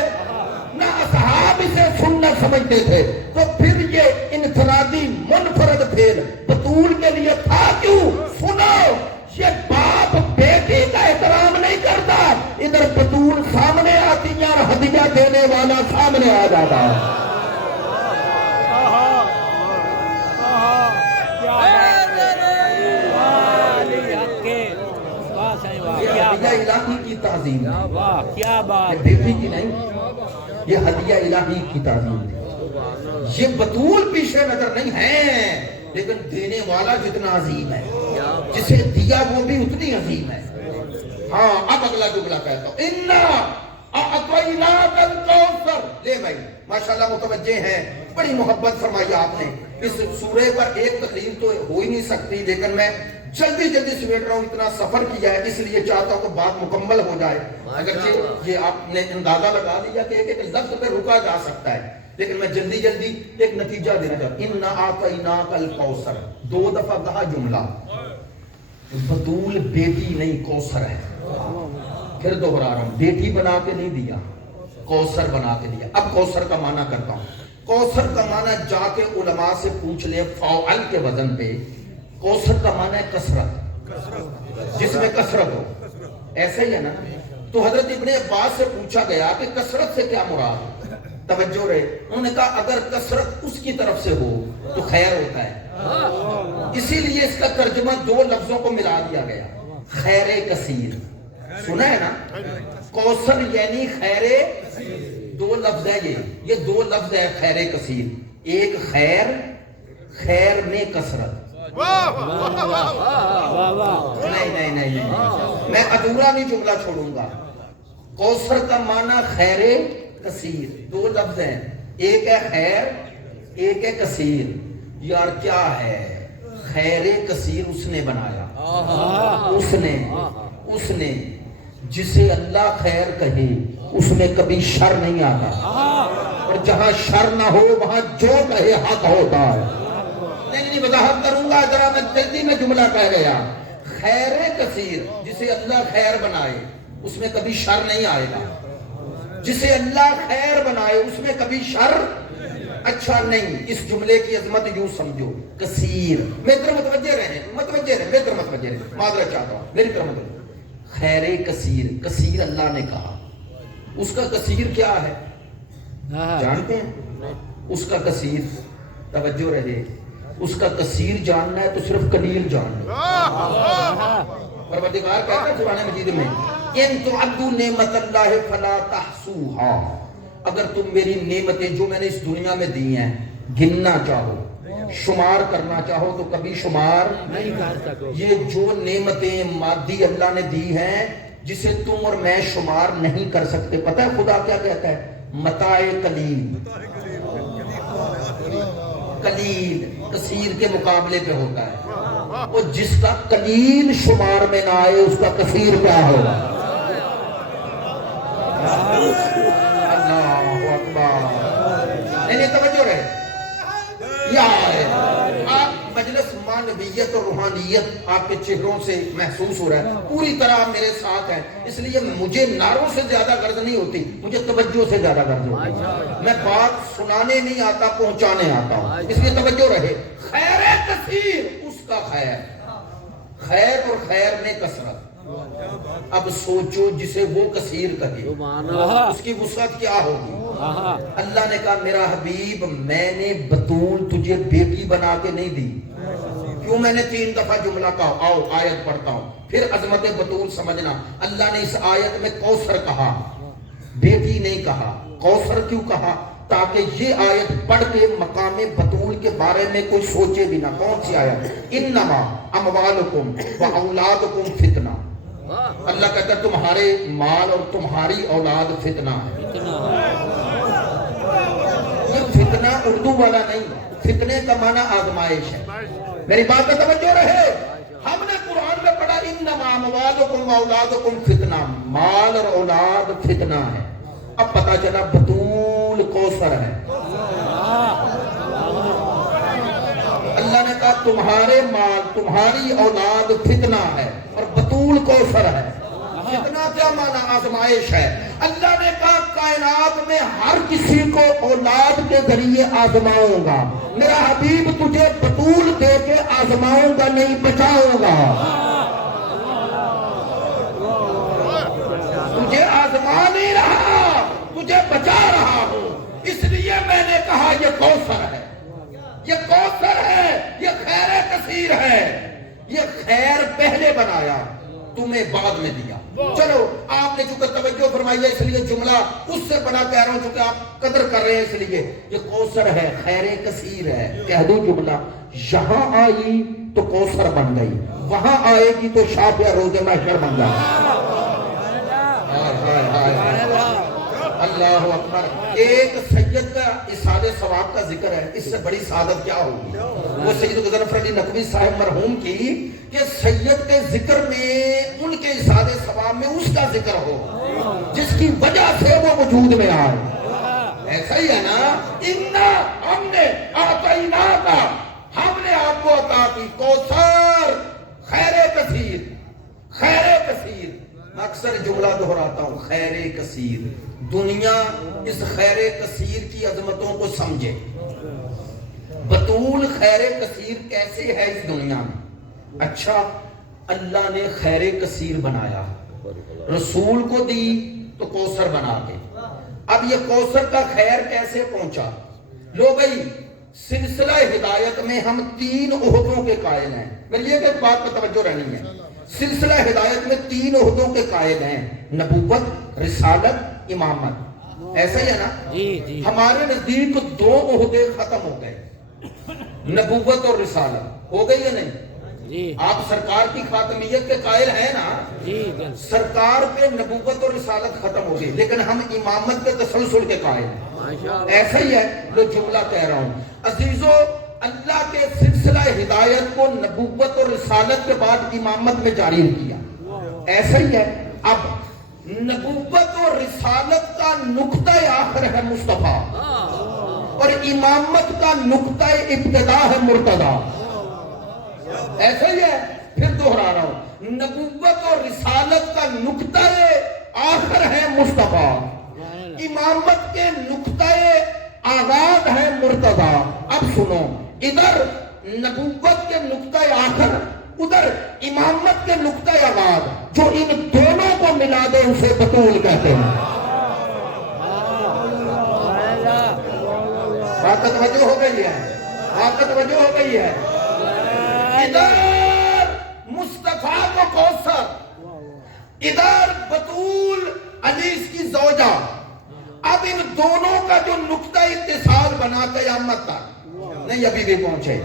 نہ اصحاب اسے سنت سمجھتے تھے، تو پھر یہ انفرادی منفرد پھیل بطول کے لیے تھا کیوں؟ سنو، یہ باپ بیٹے کا احترام نہیں کرتا، ادھر بطول سامنے آتی ہے اور ہدیہ دینے والا سامنے آ جاتا ہے۔ یہ ہدیہ الہی کی تعظیم ہے، کیا بات، یہ بیٹی کی نہیں، یہ ہدیہ الہی کی تعظیم ہے۔ یہ بطول پیچھے نظر نہیں ہے لیکن دینے والا جتنا عظیم ہے، جسے دیا وہ بھی اتنی عظیم ہے۔ ہاں اب اگلا جملہ کہتا ہوں، اِنَّا أَعْطَيْنَاكَ الْكَوْثَرَ۔ لے بھائی ماشاءاللہ متوجہ ہیں، بڑی محبت فرمائی آپ نے۔ اس سورے پر ایک تقریر تو ہو ہی نہیں سکتی لیکن میں جلدی سمیٹ رہا ہوں، اتنا سفر کیا ہے اس لیے چاہتا ہوں کہ بات مکمل ہو جائے۔ اگرچہ یہ آپ نے اندازہ لگا لیا کہ ایک لفظ پہ رکا جا سکتا ہے لیکن میں جلدی ایک نتیجہ دینا چاہتا ہوں۔ اِنَّا أَعْطَيْنَاكَ الْكَوْثَرَ، 2 دفعہ کہا جملہ، بطول بیٹی نہیں کوثر ہے۔ پھر دوہرا رہا ہوں، بیٹی بنا کے نہیں دیا، کوثر بنا کے دیا۔ اب کوثر کا معنی کرتا ہوں۔ کوثر کا معنی جا کے علماء سے پوچھ لیں فاعل کے وزن پہ، کوثر کا معنی ہے کثرت، جس میں کثرت ہو، ایسے ہی ہے نا۔ تو حضرت ابن عباس سے پوچھا گیا کہ کثرت سے کیا مراد؟ توجہ رہے، انہوں نے کہا اگر کثرت اس کی طرف سے ہو تو خیر ہوتا ہے، اسی لیے اس کا ترجمہ 2 لفظوں کو ملا دیا گیا، خیر کثیر۔ سنا ہے نا، کوثر یعنی خیر، 2 لفظ ہے یہ 2 لفظ ہے خیر کثیر، ایک خیر میں کثرت۔ نہیں میں ادھورا نہیں جملہ چھوڑوں گا۔ کوثر کا معنی خیر کثیر، 2 لفظ ہیں، ایک ہے خیر ایک ہے کثیر۔ یار کیا ہے، خیر کثیر اس نے بنایا، اس نے جسے اللہ خیر کہے اس میں کبھی شر نہیں آتا، اور جہاں شر نہ ہو وہاں جو کہے حق ہوتا ہے۔ نہیں وضاحت کروں گا، ذرا میں جلدی میں جملہ کہہ گیا۔ خیر کثیر جسے اللہ خیر بنائے اس میں کبھی شر نہیں آئے گا، جسے اللہ خیر بنائے اس میں کبھی شر اچھا نہیں۔ اس جملے کی عظمت یوں سمجھو، کثیر، میری طرف متوجہ رہے، میری طرف متوجہ رہے، معذرت چاہتا ہوں، میری طرف متوجہ۔ خیر کثیر اللہ نے کہا، اس کا کثیر کیا ہے جانتے ہیں؟ اس کا کثیر، توجہ رہے، اس کا کثیر جاننا ہے تو صرف قلیل جاننا۔ پروردگار کہتا ہے قرآن مجید میں، ان تعدوا نعمت اللہ فلا تحصوها، اگر تم میری نعمتیں جو میں نے اس دنیا میں دی ہیں گننا چاہو، شمار کرنا چاہو تو کبھی شمار نہیں کر سکو۔ یہ جو نعمتیں مادی اللہ نے دی ہیں جسے تم اور میں شمار نہیں کر سکتے، پتہ ہے خدا کیا کہتا ہے؟ متاع قلیل، قلیل کثیر کے مقابلے پہ ہوتا ہے، اور جس کا قلیل شمار میں نہ آئے اس کا کثیر کیا ہوگا؟ اللہ اکبر۔ نہیں توجہ رہے، آپ مجلس معنویت اور روحانیت آپ کے چہروں سے محسوس ہو رہا ہے، پوری طرح میرے ساتھ ہے، اس لیے مجھے نعروں سے زیادہ غرض نہیں ہوتی، مجھے توجہ سے زیادہ غرض ہوتی ہے۔ میں بات سنانے نہیں آتا، پہنچانے آتا ہوں، اس لیے توجہ رہے۔ خیر کثیر اس کا خیر اور خیر میں کثرت۔ اب سوچو جسے وہ کثیر کہے اس کی وسعت کیا ہوگی؟ اللہ نے کہا میرا حبیب میں نے بطول تجھے بیٹی بنا کے نہیں دی، کیوں میں نے 3 دفعہ جملہ کہا؟ آؤ آیت پڑھتا ہوں پھر عظمت بطول سمجھنا. اللہ نے اس آیت میں کوثر کہا، بیٹی نہیں کہا. کوثر کیوں کہا؟ تاکہ یہ آیت پڑھ کے مقام بطول کے بارے میں کوئی سوچے بھی نہ. کون سی آیت؟ انما اموالکم و اولادکم فتنہ. اللہ کہتا ہے تمہارے مال اور تمہاری اولاد فتنہ ہے. یہ فتنہ اردو والا نہیں، فتنے کا معنی آزمائش ہے. میری بات کا توجہ رہے. ہم نے قرآن میں پڑھا انما اموالکم و اولادکم فتنہ، مال اور اولاد فتنہ ہے. اب پتا چلا بطول کوثر ہے. اللہ نے کہا تمہارے مال تمہاری اولاد فتنہ ہے اور بطول کوثر ہے. فتنہ کیا معنی؟ آزمائش ہے. اللہ نے کہا کائنات میں ہر کسی کو اولاد کے ذریعے آزماؤں گا. میرا حبیب تجھے بطول دے کے آزماؤں گا نہیں، بچاؤں گا. تجھے آزما نہیں رہا، تجھے بچا رہا ہوں. اس لیے میں نے کہا یہ کوثر ہے، یہ کوثر ہے، یہ خیر کثیر ہے. یہ خیر پہلے بنایا، تمہیں بعد میں دیا. چلو آپ نے چونکہ توجہ فرمائی ہے اس لیے جملہ اس سے بڑا کہہ رہا ہوں چونکہ آپ قدر کر رہے ہیں. اس لیے یہ کوثر ہے، خیر کثیر ہے. کہہ دو جملہ، یہاں آئی تو کوثر بن گئی، وہاں آئے گی تو شافیہ روز محشر بن گئی. اللہ اکبر. ایک سید کا اصحاب ثواب کا ذکر ہے، اس سے بڑی سعادت کیا ہوگی. وہ سید غضنفر علی نقوی صاحب مرحوم کی کہ سید کے ذکر میں ان کے اصحاب ثواب میں اس کا ذکر ہو جس کی وجہ سے وہ وجود میں آئے. ایسا ہی ہے نا، انا ہم نے آتینا کا، ہم نے آپ کو عطا کی کوثر، خیر کثیر. خیر کثیر میں اکثر جملہ دہراتا ہوں، خیر کثیر. دنیا اس خیر کثیر کی عظمتوں کو سمجھے. بطول خیر کثیر کیسے ہے اس دنیا میں؟ اچھا اللہ نے خیر کثیر بنایا، رسول کو دی تو کوثر بنا کے. اب یہ کوثر کا خیر کیسے پہنچا؟ لو بھئی سلسلہ ہدایت میں ہم 3 عہدوں کے قائل ہیں. میری ایک بات پر توجہ رہنی ہے. سلسلہ ہدایت میں 3 عہدوں کے قائل ہیں، نبوت، رسالت، امامت. ایسا ہی ہے نا؟ ہمارے نزدیک 2 عہدے ختم ہو گئے، نبوت اور رسالت. ہو گئی یا نہیں؟ آپ سرکار کی خاتمیت کے قائل ہیں نا؟ سرکار پہ نبوت اور رسالت ختم ہو گئی، لیکن ہم امامت کے تسلسل کے قائل ہیں. ایسا ہی ہے جو جملہ کہہ رہا ہوں. عزیزو اللہ کے سلسلہ ہدایت کو نبوت اور رسالت کے بعد امامت میں جاری کیا. ایسا ہی ہے. اب نبوت اور رسالت کا نقطہ آخر ہے مصطفیٰ اور امامت کا نقطہ ابتدا ہے مرتضیٰ. ایسا ہی ہے. پھر دوہرا رہا ہوں، نبوت اور رسالت کا نقطہ آخر ہے مصطفیٰ، امامت کے نقطہ آغاز ہے مرتضیٰ. اب سنو، ادھر نبوت کے نقطہ آخر، ادھر امامت کے نقطہ آغاز، جو ان دونوں کو ملا دے اسے بطول کہتے ہیں. بات توجہ ہو گئی ہے؟ بات توجہ ہو گئی ہے؟ ادھر مصطفیٰ کو کوثر، ادھر بطول علی کی زوجہ. اب ان دونوں کا جو نقطہ اتصال بنا قیامت تک نہیں ابھی بھی پہنچے.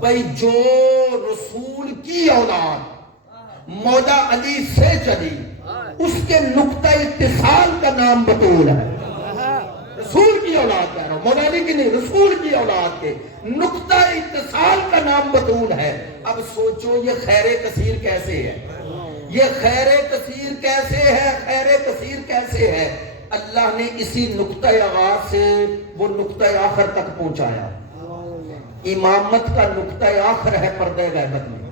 بھئی جو رسول کی اولاد مولا علی سے چلی اس کے نقطہ اتصال کا نام بطول ہے. رسول کی اولاد کہہ رہا ہوں، مولا علی کی نہیں، رسول کی اولاد کے نقطہ اتصال کا نام بطول ہے. اب سوچو یہ خیر کثیر کیسے ہے؟ یہ خیر کثیر کیسے ہے؟ خیر کثیر کیسے ہے؟ اللہ نے اسی نقطہ آغاز سے وہ نقطہ آخر تک پہنچایا. امامت کا نقطہ آخر ہے پردہ غیبت میں.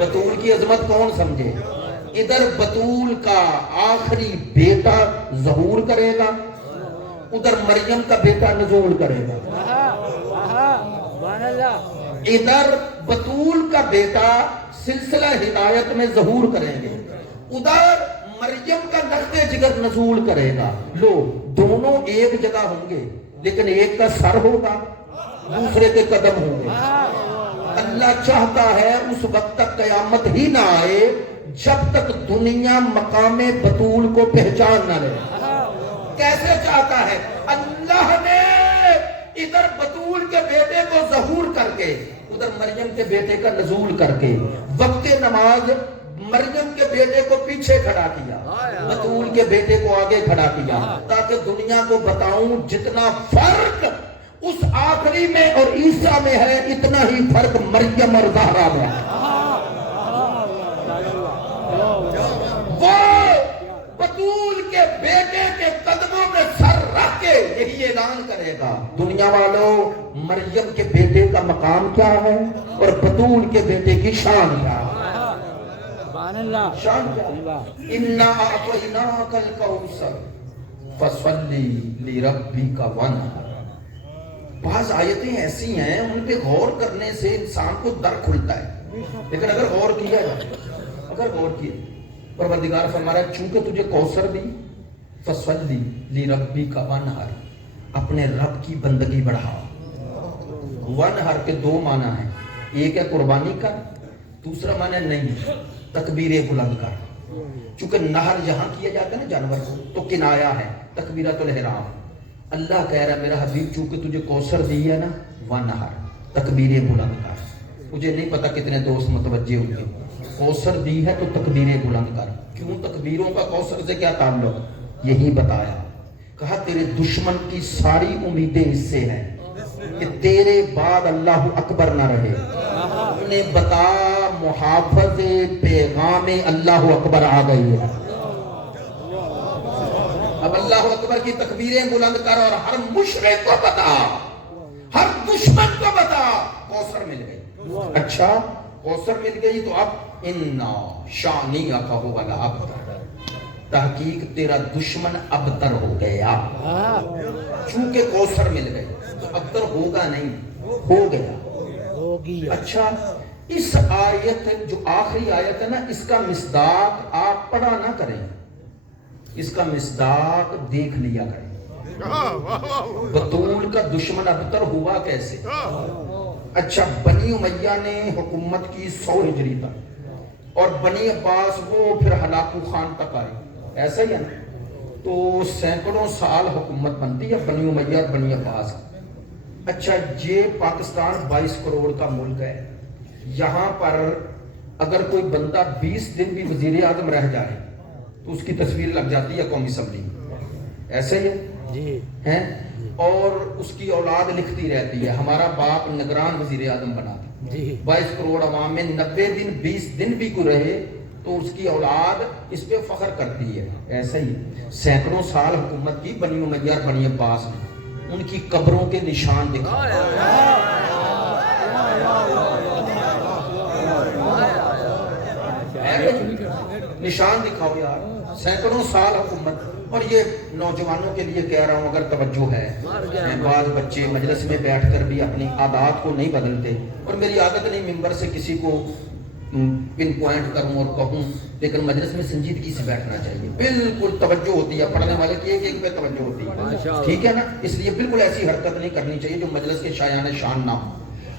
بطول کی عظمت کون سمجھے؟ ادھر بطول کا آخری بیٹا ظہور کرے گا، ادھر مریم کا بیٹا نزول کرے گا. ادھر بطول کا بیٹا سلسلہ ہدایت میں ظہور کریں گے، ادھر مریم کا نقطہ جگر نزول کرے گا. لو دونوں ایک جگہ ہوں گے لیکن ایک کا سر ہوگا دوسرے کے قدم ہوں گے. اللہ اللہ چاہتا ہے اس وقت تک قیامت ہی نہ آئے جب تک دنیا مقام بطول کو پہچان نہ لے. کیسے چاہتا ہے؟ اللہ نے ادھر بطول کے بیٹے کو ظہور کر کے ادھر مریم کے بیٹے کا نزول کر کے وقت نماز مریم کے بیٹے کو پیچھے کھڑا کیا, بطول کے بیٹے کو آگے کھڑا کیا, تاکہ دنیا کو بتاؤں جتنا فرق اس آخری میں اور عیسیٰ میں ہے اتنا ہی فرق مریم اور زہرا میں ہے. وہ بطول کے بیٹے کے قدموں میں سر رکھ کے یہی اعلان کرے گا, دنیا والوں مریم کے بیٹے کا مقام کیا ہے اور بطول کے بیٹے کی شان کیا ہے. شان کیا؟ اِنَّا أَعْطَيْنَاكَ الْكَوْثَرَ فَصَلِّ لِرَبِّكَ وَانْحَرْ. بعض آیتیں ایسی ہیں ان پہ غور کرنے سے انسان کو در کھلتا ہے, لیکن اگر غور کیا جائے پروردگار فرما رہا ہے چونکہ تجھے کوثر دی فصلی لربک وانحر, اپنے رب کی بندگی بڑھا. وانحر کے دو معنی ہیں, ایک ہے قربانی کا, دوسرا معنی ہے نہیں تکبیر بلند کر. چونکہ نہر جہاں کیا جاتا ہے نا جانور کو تو کنایا ہے تکبیرۃ الاحرام. اللہ کہہ رہا ہے میرا حبیب چونکہ تجھے کوثر دی ہے نا وانحر تکبیر بلند کر. مجھے نہیں پتا کتنے دوست متوجہ ہوئے, کوثر دی ہے تو تکبیر بلند کر. کیوں تکبیروں کا کوثر سے کیا تعلق؟ یہی بتایا, کہا تیرے دشمن کی ساری امیدیں اس سے ہیں کہ تیرے بعد اللہ اکبر نہ رہے. انہیں بتا محافظ پیغام اللہ اکبر آ گئی ہے. اب اللہ اکبر کی تکبیریں بلند کر اور ہر مشرک کو بتا, ہر دشمن کو بتا کوثر مل گئی. اچھا کوثر مل گئی تو اب اِنَّا شَانِئَكَ هُوَ الْأَبْتَرُ, تحقیق تیرا دشمن ابتر ہو گیا. چونکہ کوثر مل گئی تو ابتر ہوگا نہیں, ہو گیا. اچھا اس آیت جو آخری آیت ہے نا اس کا مصداق آپ پڑھا نہ کریں, اس کا مصداق دیکھ لیا کریں. بطول کا دشمن ابتر ہوا کیسے؟ اچھا بنی امیہ نے حکومت کی 100 ہجری تک اور بنی عباس وہ پھر ہلاکو خان تک آئی, ایسا ہی ہے نا, تو سینکڑوں سال حکومت بنتی ہے بنی امیہ اور بنی عباس. اچھا یہ پاکستان 22 کروڑ کا ملک ہے, یہاں پر اگر کوئی بندہ 20 دن بھی وزیر اعظم رہ جائے تو اس کی تصویر لگ جاتی ہے قومی اسمبلی میں, ایسے ہی ہے, اور اس کی اولاد لکھتی رہتی ہے ہمارا باپ نگران وزیر اعظم بنا تھا. 22 کروڑ عوام میں 90 دن 20 دن بھی کوئی رہے تو اس کی اولاد اس پہ فخر کرتی ہے. ایسا ہی سینکڑوں سال حکومت کی بنی امیہ اور بنی عباس نے, ان کی قبروں کے نشان دکھائے. نشان دکھاؤ یار, سینکڑوں سال حکومت. اور یہ نوجوانوں کے لیے کہہ رہا ہوں اگر توجہ ہے, بعض بچے مجلس میں بیٹھ کر بھی اپنی عادات کو نہیں بدلتے, اور میری عادت نہیں ممبر سے کسی کو پن پوائنٹ کروں اور کہوں, لیکن مجلس میں سنجیدگی سے بیٹھنا چاہیے, بالکل توجہ ہوتی ہے, پڑھنے والے کی ایک ایک پہ توجہ ہوتی ہے, ٹھیک ہے نا, اس لیے بالکل ایسی حرکت نہیں کرنی چاہیے جو مجلس کے شایان شان نہ ہو.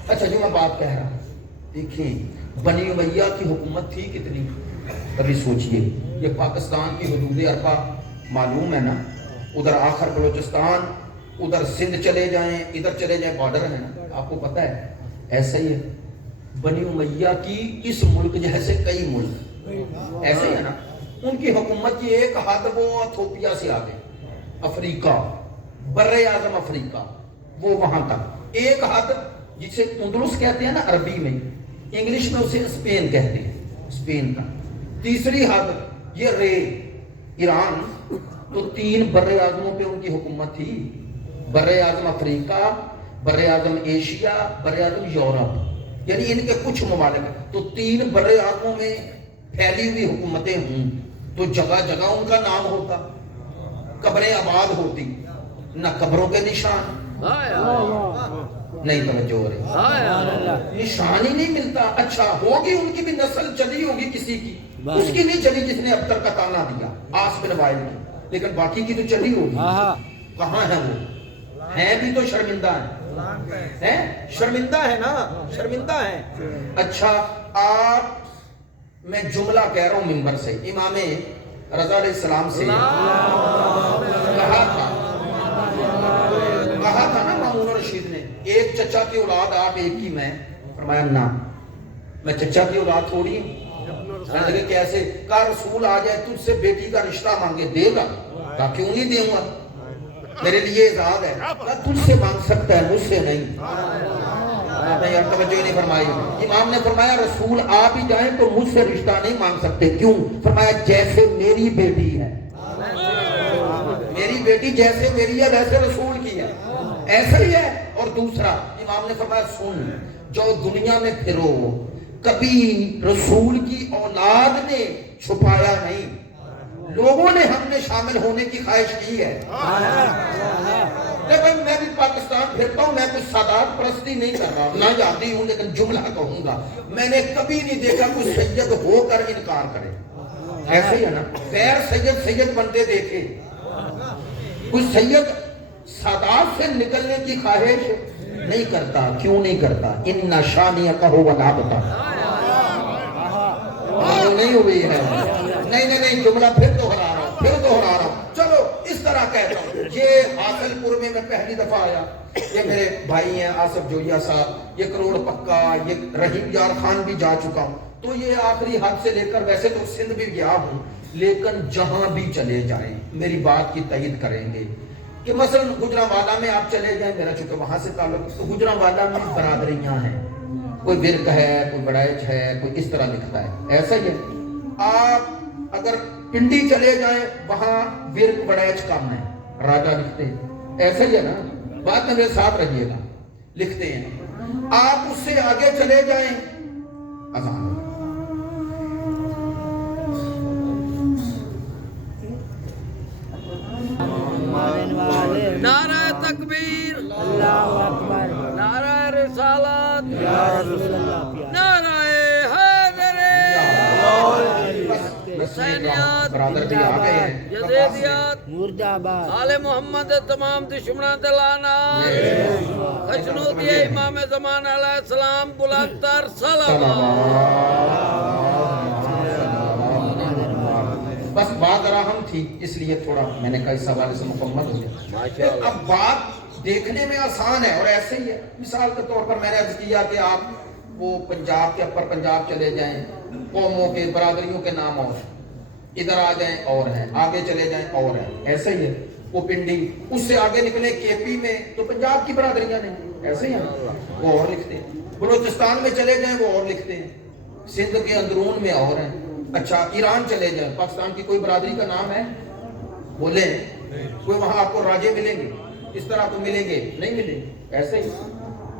اچھا جو میں بات کہہ رہا ہوں, دیکھیں بنی امیہ کی حکومت تھی کتنی, کبھی سوچئے, یہ پاکستان کی حدود اربع معلوم ہے نا, ادھر آخر بلوچستان, ادھر سندھ چلے جائیں, ادھر چلے جائیں, بارڈر ہے نا, آپ کو پتہ ہے. ایسا ہی ہے بنی امیہ کی اس ملک جیسے کئی ملک ایسے ہی ہے نا, ان کی حکومت کی ایک حد وہ ایتھوپیا سے آگے, افریقہ, بر اعظم افریقہ, وہ وہاں تک ایک حد جسے اندلس کہتے ہیں نا عربی میں, انگلش میں اسے اسپین کہتے ہیں, اسپین کا. تیسری حد یہ رے ایران, تو 3 بر اعظموں پہ ان کی حکومت تھی, بر اعظم افریقہ, بر اعظم ایشیا, بر اعظم یورپ, یعنی ان کے کچھ ممالک, تو 3 بر اعظموں میں پھیلی ہوئی حکومتیں ہوں تو جگہ جگہ ان کا نام ہوتا, قبریں آباد ہوتی, نہ قبروں کے نشان, نہیں توجہ ہو رہی, نشان ہی نہیں ملتا. اچھا ہوگی ان کی بھی نسل چلی ہوگی کسی کی, اس کی نہیں چلی جس نے ابتر کا تانا دیا, آس بن وائل کی, لیکن باقی کی تو چلی ہوگی. کہاں ہے وہ, ہیں بھی تو شرمندہ ہیں. شرمندہ ہے نا، شرمندہ ہے. اچھا آپ، میں جملہ کہہ رہا ہوں منبر سے، امام رضا علیہ السلام سے کہا تھا نا مامون رشید نے، ایک چچا کی اولاد آپ، ایک ہی میں. فرمایا نا، میں چچا کی اولاد تھوڑی ہوں. کہ کیسے؟ کہا رسول آ جائے تجھ سے بیٹی کا رشتہ مانگے دے گا؟ کہا کیوں نہیں دوں گا، میرے لیے اعزاز ہے. کہا تجھ سے مانگ سکتا ہے، مجھ سے نہیں. یار توجہ نہیں فرمائی. امام نے فرمایا رسول آپ ہی جائیں تو مجھ سے رشتہ نہیں مانگ سکتے. کیوں؟ فرمایا جیسے میری بیٹی ہے، میری بیٹی جیسے میری ہے ویسے رسول کی ہے، ایسا ہی ہے. اور دوسرا امام نے فرمایا سن، جو دنیا میں پھرو کبھی رسول کی اولاد نے چھپایا نہیں، لوگوں نے ہم نے شامل ہونے کی خواہش کی ہے. لیکن میں بھی پاکستان پھرتا ہوں، میں کچھ سادات پرستی نہیں کر رہا، نہ جاتی ہوں، لیکن جملہ کہوں گا، میں نے کبھی نہیں دیکھا کوئی سید ہو کر انکار کرے. ایسے ہی ہے نا، غیر سید سید بنتے دیکھے، کوئی سید سادات سے نکلنے کی خواہش نہیں کرتا. کیوں نہیں کرتا؟ ان شانیک هو الابتر. نہیں ہوئی ہے، نہیں جملہ پھر دوہرا رہا ہوں. چلو اس طرح کہتا ہوں. یہ حاصل پور میں پہلی دفعہ آیا، یہ میرے بھائی ہیں آصف جویا صاحب، یہ کروڑ پکا، یہ رحیم یار خان بھی جا چکا ہوں. تو یہ آخری حد سے لے کر ویسے تو سندھ بھی گیا ہوں، لیکن جہاں بھی چلے جائیں میری بات کی تائید کریں گے کہ مثلا گجرانوالہ میں آپ چلے جائیں، میرا چونکہ وہاں سے تعلق، تو گجرانوالہ میں برادریاں ہیں، کوئی ورک ہے، کوئی بڑائچ ہے، کوئی اس طرح لکھتا ہے. ایسا ہی ہے. آپ اگر پنڈی چلے جائیں وہاں ورک بڑائچ کم ہے، راجہ لکھتے ہیں. ایسا ہی ہے نا، بات میں میرے ساتھ رہیے گا، لکھتے ہیں. آپ اس سے آگے چلے جائیں اذان. نعرہ تکبیر، اللہ اکبر، نعرہ رسالت، یا رسول اللہ، نعرہ حیدر، حسینیات، یزیدیات، مرداباد، آل محمد تمام دشمنان دلانا، خشنودی امام زمان علیہ السلام بلندر صلوات. بس بات رحم تھی اس لیے تھوڑا میں نے کہا اس حوالے سے مکمل ہو گیا. اب بات دیکھنے میں آسان ہے اور ایسے ہی ہے. مثال کے طور پر میں نے عرض کیا کہ آپ وہ پنجاب کے اپر پنجاب چلے جائیں، قوموں کے برادریوں کے نام اور ادھر آ جائیں اور ہیں، آگے چلے جائیں اور ہیں. ایسے ہی ہے. وہ پنڈی، اس سے آگے نکلے کے پی میں تو پنجاب کی برادریاں نہیں، ایسے ہی ہیں، وہ اور لکھتے ہیں. بلوچستان میں چلے جائیں وہ اور لکھتے ہیں، سندھ کے اندرون میں اور ہیں. اچھا ایران چلے جائیں، پاکستان کی کوئی برادری کا نام ہے؟ بولیں کوئی وہاں آپ کو راجے ملیں گے اس طرح کو ملیں گے؟ نہیں ملیں گے. ایسے ہی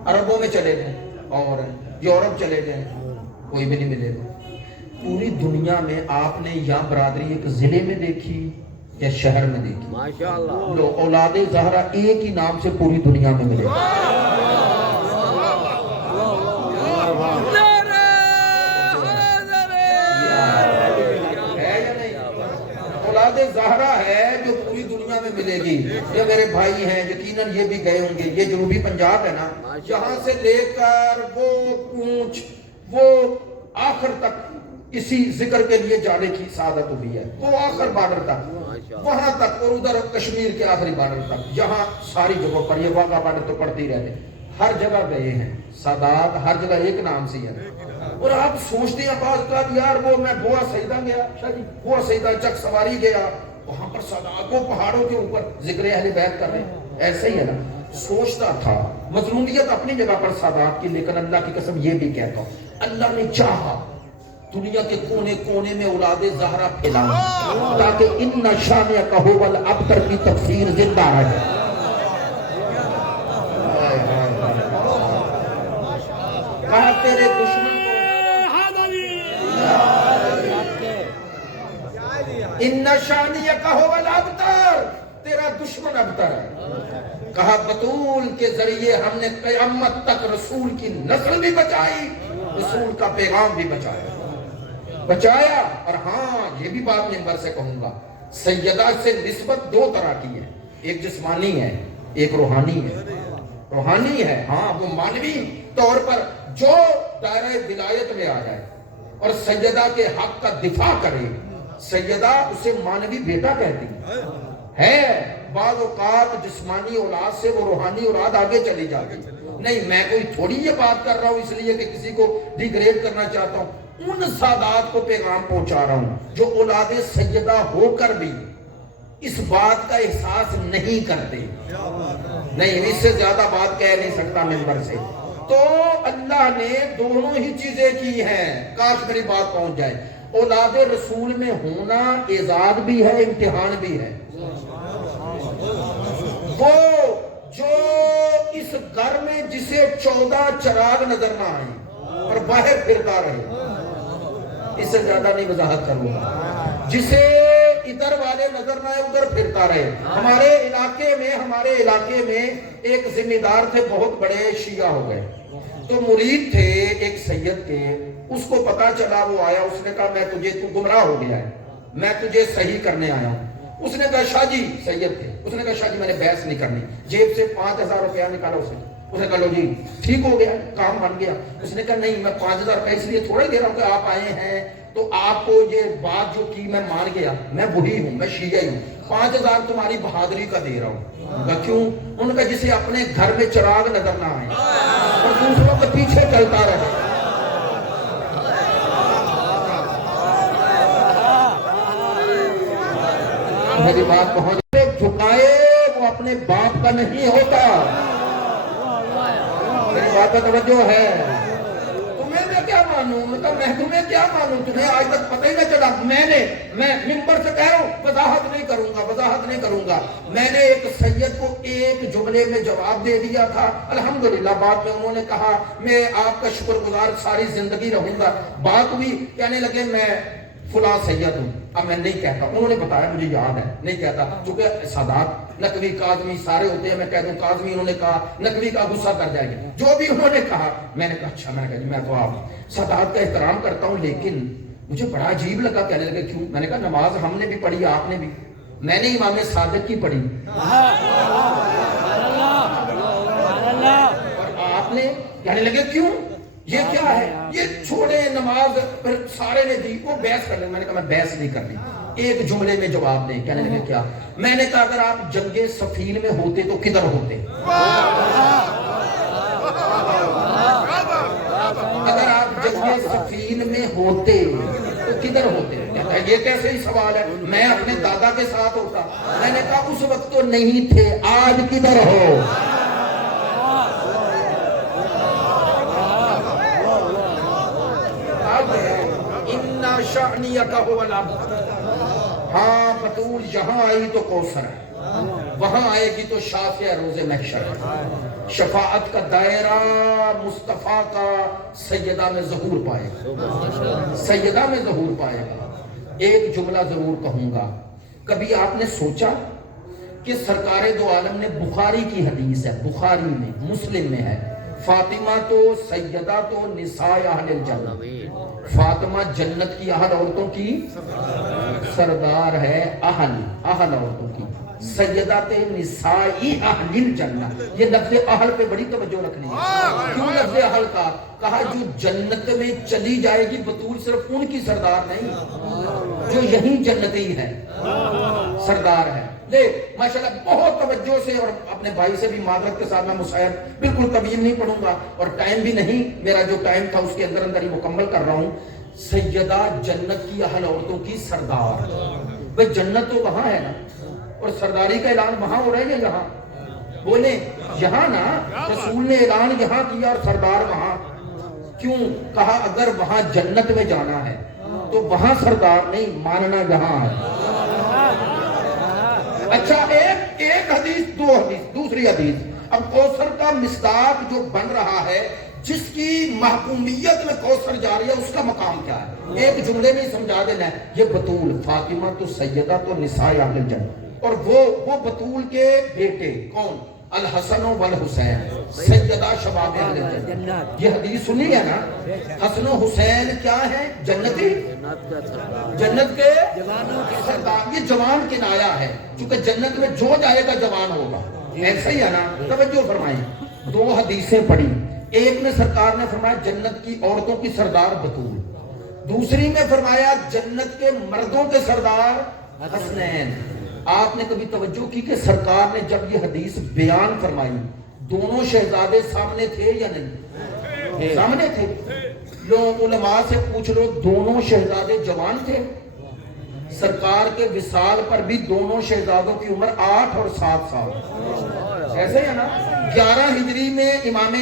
عربوں میں چلے جائیں اور یورپ چلے جائیں کوئی بھی نہیں ملے گا. پوری دنیا میں آپ نے یا برادری ایک ضلع میں دیکھی یا شہر میں دیکھی؟ ماشاءاللہ. لو اولاد زہرا ایک ہی نام سے پوری دنیا میں ملے گا. زہرا ہے جو پوری دنیا میں ملے گی. یہ میرے بھائی ہیں یقیناً یہ بھی گئے ہوں گے. یہ جنوبی پنجاب ہے نا، جہاں سے لے کر وہ پونچھ وہ آخر تک اسی ذکر کے لیے جانے کی سعادت ہوئی ہے. وہ آخر بارڈر تک وہاں تک، اور ادھر کشمیر کے آخری بارڈر تک، جہاں ساری جگہوں پر یہ واقعہ بارڈر تو پڑتے ہی رہتے، ہر جگہ گئے ہیں. سادات ہر جگہ ایک نام سے ہے. اور آپ سوچتے ہیں بعض کا یار وہ میں بوا سیدہ گیا، بوا سیدہ چک سواری گیا، وہاں پر سادات کو پہاڑوں کے اوپر ذکر اہل بیت کر رہے ہیں. ایسے ہی ہے نا. سوچتا تھا مظلومیت اپنی جگہ پر سادات کی، لیکن اللہ کی قسم یہ بھی کہتا ہوں اللہ نے چاہا دنیا کے کونے کونے میں اولاد زہرا پھیلاؤں تاکہ ان شانیک هو الابتر کی تفسیر زندہ رہے. کہا تیرے دشمن ان شانیک هو الابتر، تیرا دشمن ابتر ہے. کہا بطول کے ذریعے ہم نے قیامت تک رسول کی نسل بھی بچائی، رسول کا پیغام بھی بچایا. اور ہاں یہ بھی بات منبر سے کہوں گا، سیدہ سے نسبت دو طرح کی ہے، ایک جسمانی ہے ایک روحانی ہے. روحانی ہے ہاں، وہ مانوی طور پر جو دائرہ ولایت میں آ جائے اور سیدہ کے حق کا دفاع کرے، سیدہ اسے مانوی بیٹا کہتی ہے۔ بعض اوقات جسمانی اولاد سے وہ روحانی اولاد آگے چلی جاتی۔ نہیں، میں کوئی تھوڑی یہ بات کر رہا ہوں اس لیے کہ کسی کو ڈیگریڈ کرنا چاہتا ہوں، ان سادات کو پیغام پہنچا رہا ہوں جو اولاد سیدہ ہو کر بھی اس بات کا احساس نہیں کرتے۔ نہیں، اس سے زیادہ بات کہہ نہیں سکتا منبر سے۔ تو اللہ نے دونوں ہی چیزیں کی ہیں، کاش میری بات پہنچ جائے۔ اولاد رسول میں ہونا اعزاز بھی ہے، امتحان بھی ہے۔ وہ جو اس گھر میں جسے 14 چراغ نظر نہ آئے اور باہر پھرتا رہے، اس سے زیادہ نہیں وضاحت کروں گا، جسے ادھر والے نظر نہ آئے ادھر پھرتا رہے۔ ہمارے علاقے میں ایک ذمہ دار تھے، بہت بڑے شیعہ ہو گئے، تو مرید تھے ایک سید کے، اس کو پتا چلا، وہ آیا، اس نے کہا تو گمراہ ہو گیا ہے، میں تجھے صحیح کرنے آیا ہوں۔ اس نے کہا شاہ جی، سید تھے، اس نے کہا شاہ جی میں نے بحث نہیں کرنی، جیب سے 5000 روپیہ نکالا اس نے کہا لو جی ٹھیک ہو گیا، کام بن گیا۔ اس نے کہا نہیں، میں 5000 روپے اس لیے تھوڑے دے رہا ہوں کہ آپ آئے ہیں تو آپ کو یہ بات جو کی میں مان گیا، میں وہی ہوں، میں شیعہ ہی ہوں، 5000 تمہاری بہادری کا دے رہا ہوں۔ کیوں؟ انہوں نے کہا جسے اپنے گھر میں چراغ نظر نہ آئے اور دوسروں کے پیچھے چلتا رہے۔ میری بات پہنچ، جھکائے وہ اپنے باپ کا نہیں ہوتا۔ میری بات کا توجہ ہے؟ تمہیں میں کیا مانوں؟ میں تمہیں کیا مانوں؟ تمہیں آج تک پتہ ہی نہ چلا۔ میں منبر سے کہہ رہا ہوں، وضاحت نہیں کروں گا۔ میں نے ایک سید کو ایک جملے میں جواب دے دیا تھا، الحمدللہ۔ بعد میں انہوں نے کہا میں آپ کا شکر گزار ساری زندگی رہوں گا۔ بات ہوئی، کہنے لگے میں فلاں سید ہوں، اب میں نہیں کہتا، انہوں نے بتایا مجھے یاد ہے، نہیں کہتا، چونکہ سادات نقوی کاظمی سارے ہوتے ہیں، میں کہہ دوں کاظمی انہوں نے کہا، نقوی کا غصہ کر جائے گا، جو بھی انہوں نے کہا۔ میں نے کہا اچھا، میں نے کہا جی میں تو آپ سادات کا احترام کرتا ہوں، لیکن مجھے بڑا عجیب لگا۔ کہنے لگے کیوں؟ میں نے کہا نماز ہم نے بھی پڑھی، آپ نے بھی، میں نے امام صادق کی پڑھی اور آپ نے۔ کہنے لگے کیوں؟ یہ کیا ہے؟ یہ چھوڑے نماز، پھر سارے نے دی، وہ بحث کر لیں۔ میں نے کہا میں بحث نہیں کرنی، ایک جملے میں جواب دیں۔ کہنے لگے کیا؟ میں نے کہا اگر آپ جنگ صفین میں ہوتے تو کدھر ہوتے؟ اگر آپ جنگ صفین میں ہوتے تو کدھر ہوتے؟ کہتا ہے یہ کیسے ہی سوال ہے، میں اپنے دادا کے ساتھ ہوتا۔ میں نے کہا اس وقت تو نہیں تھے، آج کدھر ہو؟ ہاں بطول یہاں آئی تو کوثر ہے، وہاں آئے گی تو شافع روز محشر ہے۔ شفاعت کا دائرہ مصطفیٰ کا سیدہ میں ظہور پائے گا، سیدہ میں ظہور پائے گا۔ ایک جملہ ضرور کہوں گا، کبھی آپ نے سوچا کہ سرکار دو عالم نے، بخاری کی حدیث ہے، بخاری میں، مسلم میں ہے، فاطمہ تو سیدہ تو نساء اہل الجنہ، فاطمہ جنت کی اہل عورتوں کی سردار ہے، اہل عورتوں کی، سیدات نساء اہل الجنہ۔ یہ لفظ اہل پہ بڑی توجہ رکھنی ہے۔ کیوں لفظ اہل کا کہا؟ جو جنت میں چلی جائے گی بطول صرف ان کی سردار نہیں، جو یہیں جنتی ہے، سردار ہے۔ لے ماشاءاللہ بہت توجہ سے، اور اپنے بھائی سے بھی معذرت کے ساتھ میں مسائل بالکل طویل نہیں پڑھوں گا، اور ٹائم بھی نہیں، میرا جو ٹائم تھا اس کے اندر ہی مکمل کر رہا ہوں۔ سیدہ جنت کی اہل عورتوں کی سردار، بھئی جنت تو وہاں ہے نا، اور سرداری کا اعلان وہاں ہو رہا ہے یا یہاں؟ بولے یہاں نا، رسول نے اعلان یہاں کیا اور سردار وہاں۔ کیوں؟ کہا اگر وہاں جنت میں جانا ہے تو وہاں سردار نہیں، ماننا یہاں ہے۔ اچھا ایک حدیث، دو حدیث، دوسری حدیث، اب کوثر کا مصداق جو بن رہا ہے، جس کی محکومیت میں کوثر جاری ہے، اس کا مقام کیا ہے؟ ایک جملے میں سمجھا دینا ہے، یہ بطول، فاطمہ تو سیدہ تو نساء اہل الجنہ، اور وہ بطول کے بیٹے کون؟ الحسن والحسین سیدہ شباب اہل الجنہ۔ یہ حدیث سنی ہے نا؟ حسن و حسین کیا ہے؟ جنتی، جنت کے سردار۔ یہ جوان کنایا ہے، چونکہ جنت میں جو جائے گا جوان ہوگا، ایسا ہی ہے نا؟ توجہ فرمائیں، دو حدیثیں پڑھی. ایک میں سرکار نے فرمایا جنت کی عورتوں کی سردار بطول، دوسری میں فرمایا جنت کے مردوں کے سردار حسنین. آپ نے کبھی توجہ کی کہ سرکار نے جب یہ حدیث بیان فرمائی دونوں شہزادے سامنے تھے یا نہیں؟ سامنے تھے. لوگ علماء سے پوچھ لو دونوں شہزادے جوان تھے. سرکار کے وصال پر بھی دونوں شہزادوں کی عمر 8 اور 7 سال. ایسے ہے نا. 11 ہجری میں امام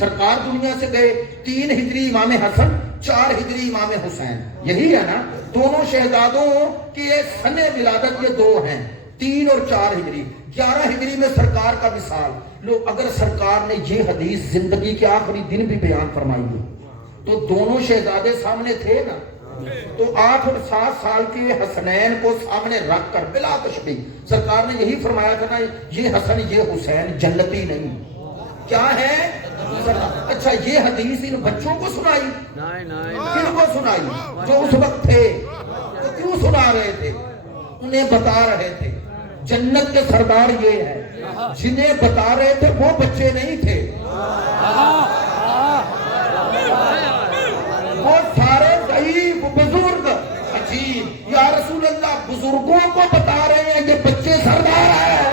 سرکار دنیا سے گئے، 3 ہجری امام حسن، 4 ہجری امام حسین. یہی ہے نا. دونوں شہزادوں کی سن ولادت یہ دو ہیں، 3 اور 4 ہجری. 11 ہجری میں سرکار کا وصال. لو اگر سرکار نے یہ حدیث زندگی کے آخری دن بھی بیان فرمائی ہے تو دونوں شہزادے سامنے تھے نا. تو 8 اور 7 سال کے حسنین کو سامنے رکھ کر بلا تشبیہ سرکار نے یہی فرمایا تھا نا، یہ حسن یہ حسین جنتی نہیں کیا ہے. اچھا یہ حدیث ان بچوں کو سنائی؟ کن کو سنائی؟ جو اس وقت تھے. تو کیوں سنا رہے تھے؟ انہیں بتا رہے تھے جنت کے سردار یہ ہے. جنہیں بتا رہے تھے وہ بچے نہیں تھے، وہ سارے ضعیف بزرگ. عجیب یا رسول اللہ، بزرگوں کو بتا رہے ہیں یہ بچے سردار ہیں.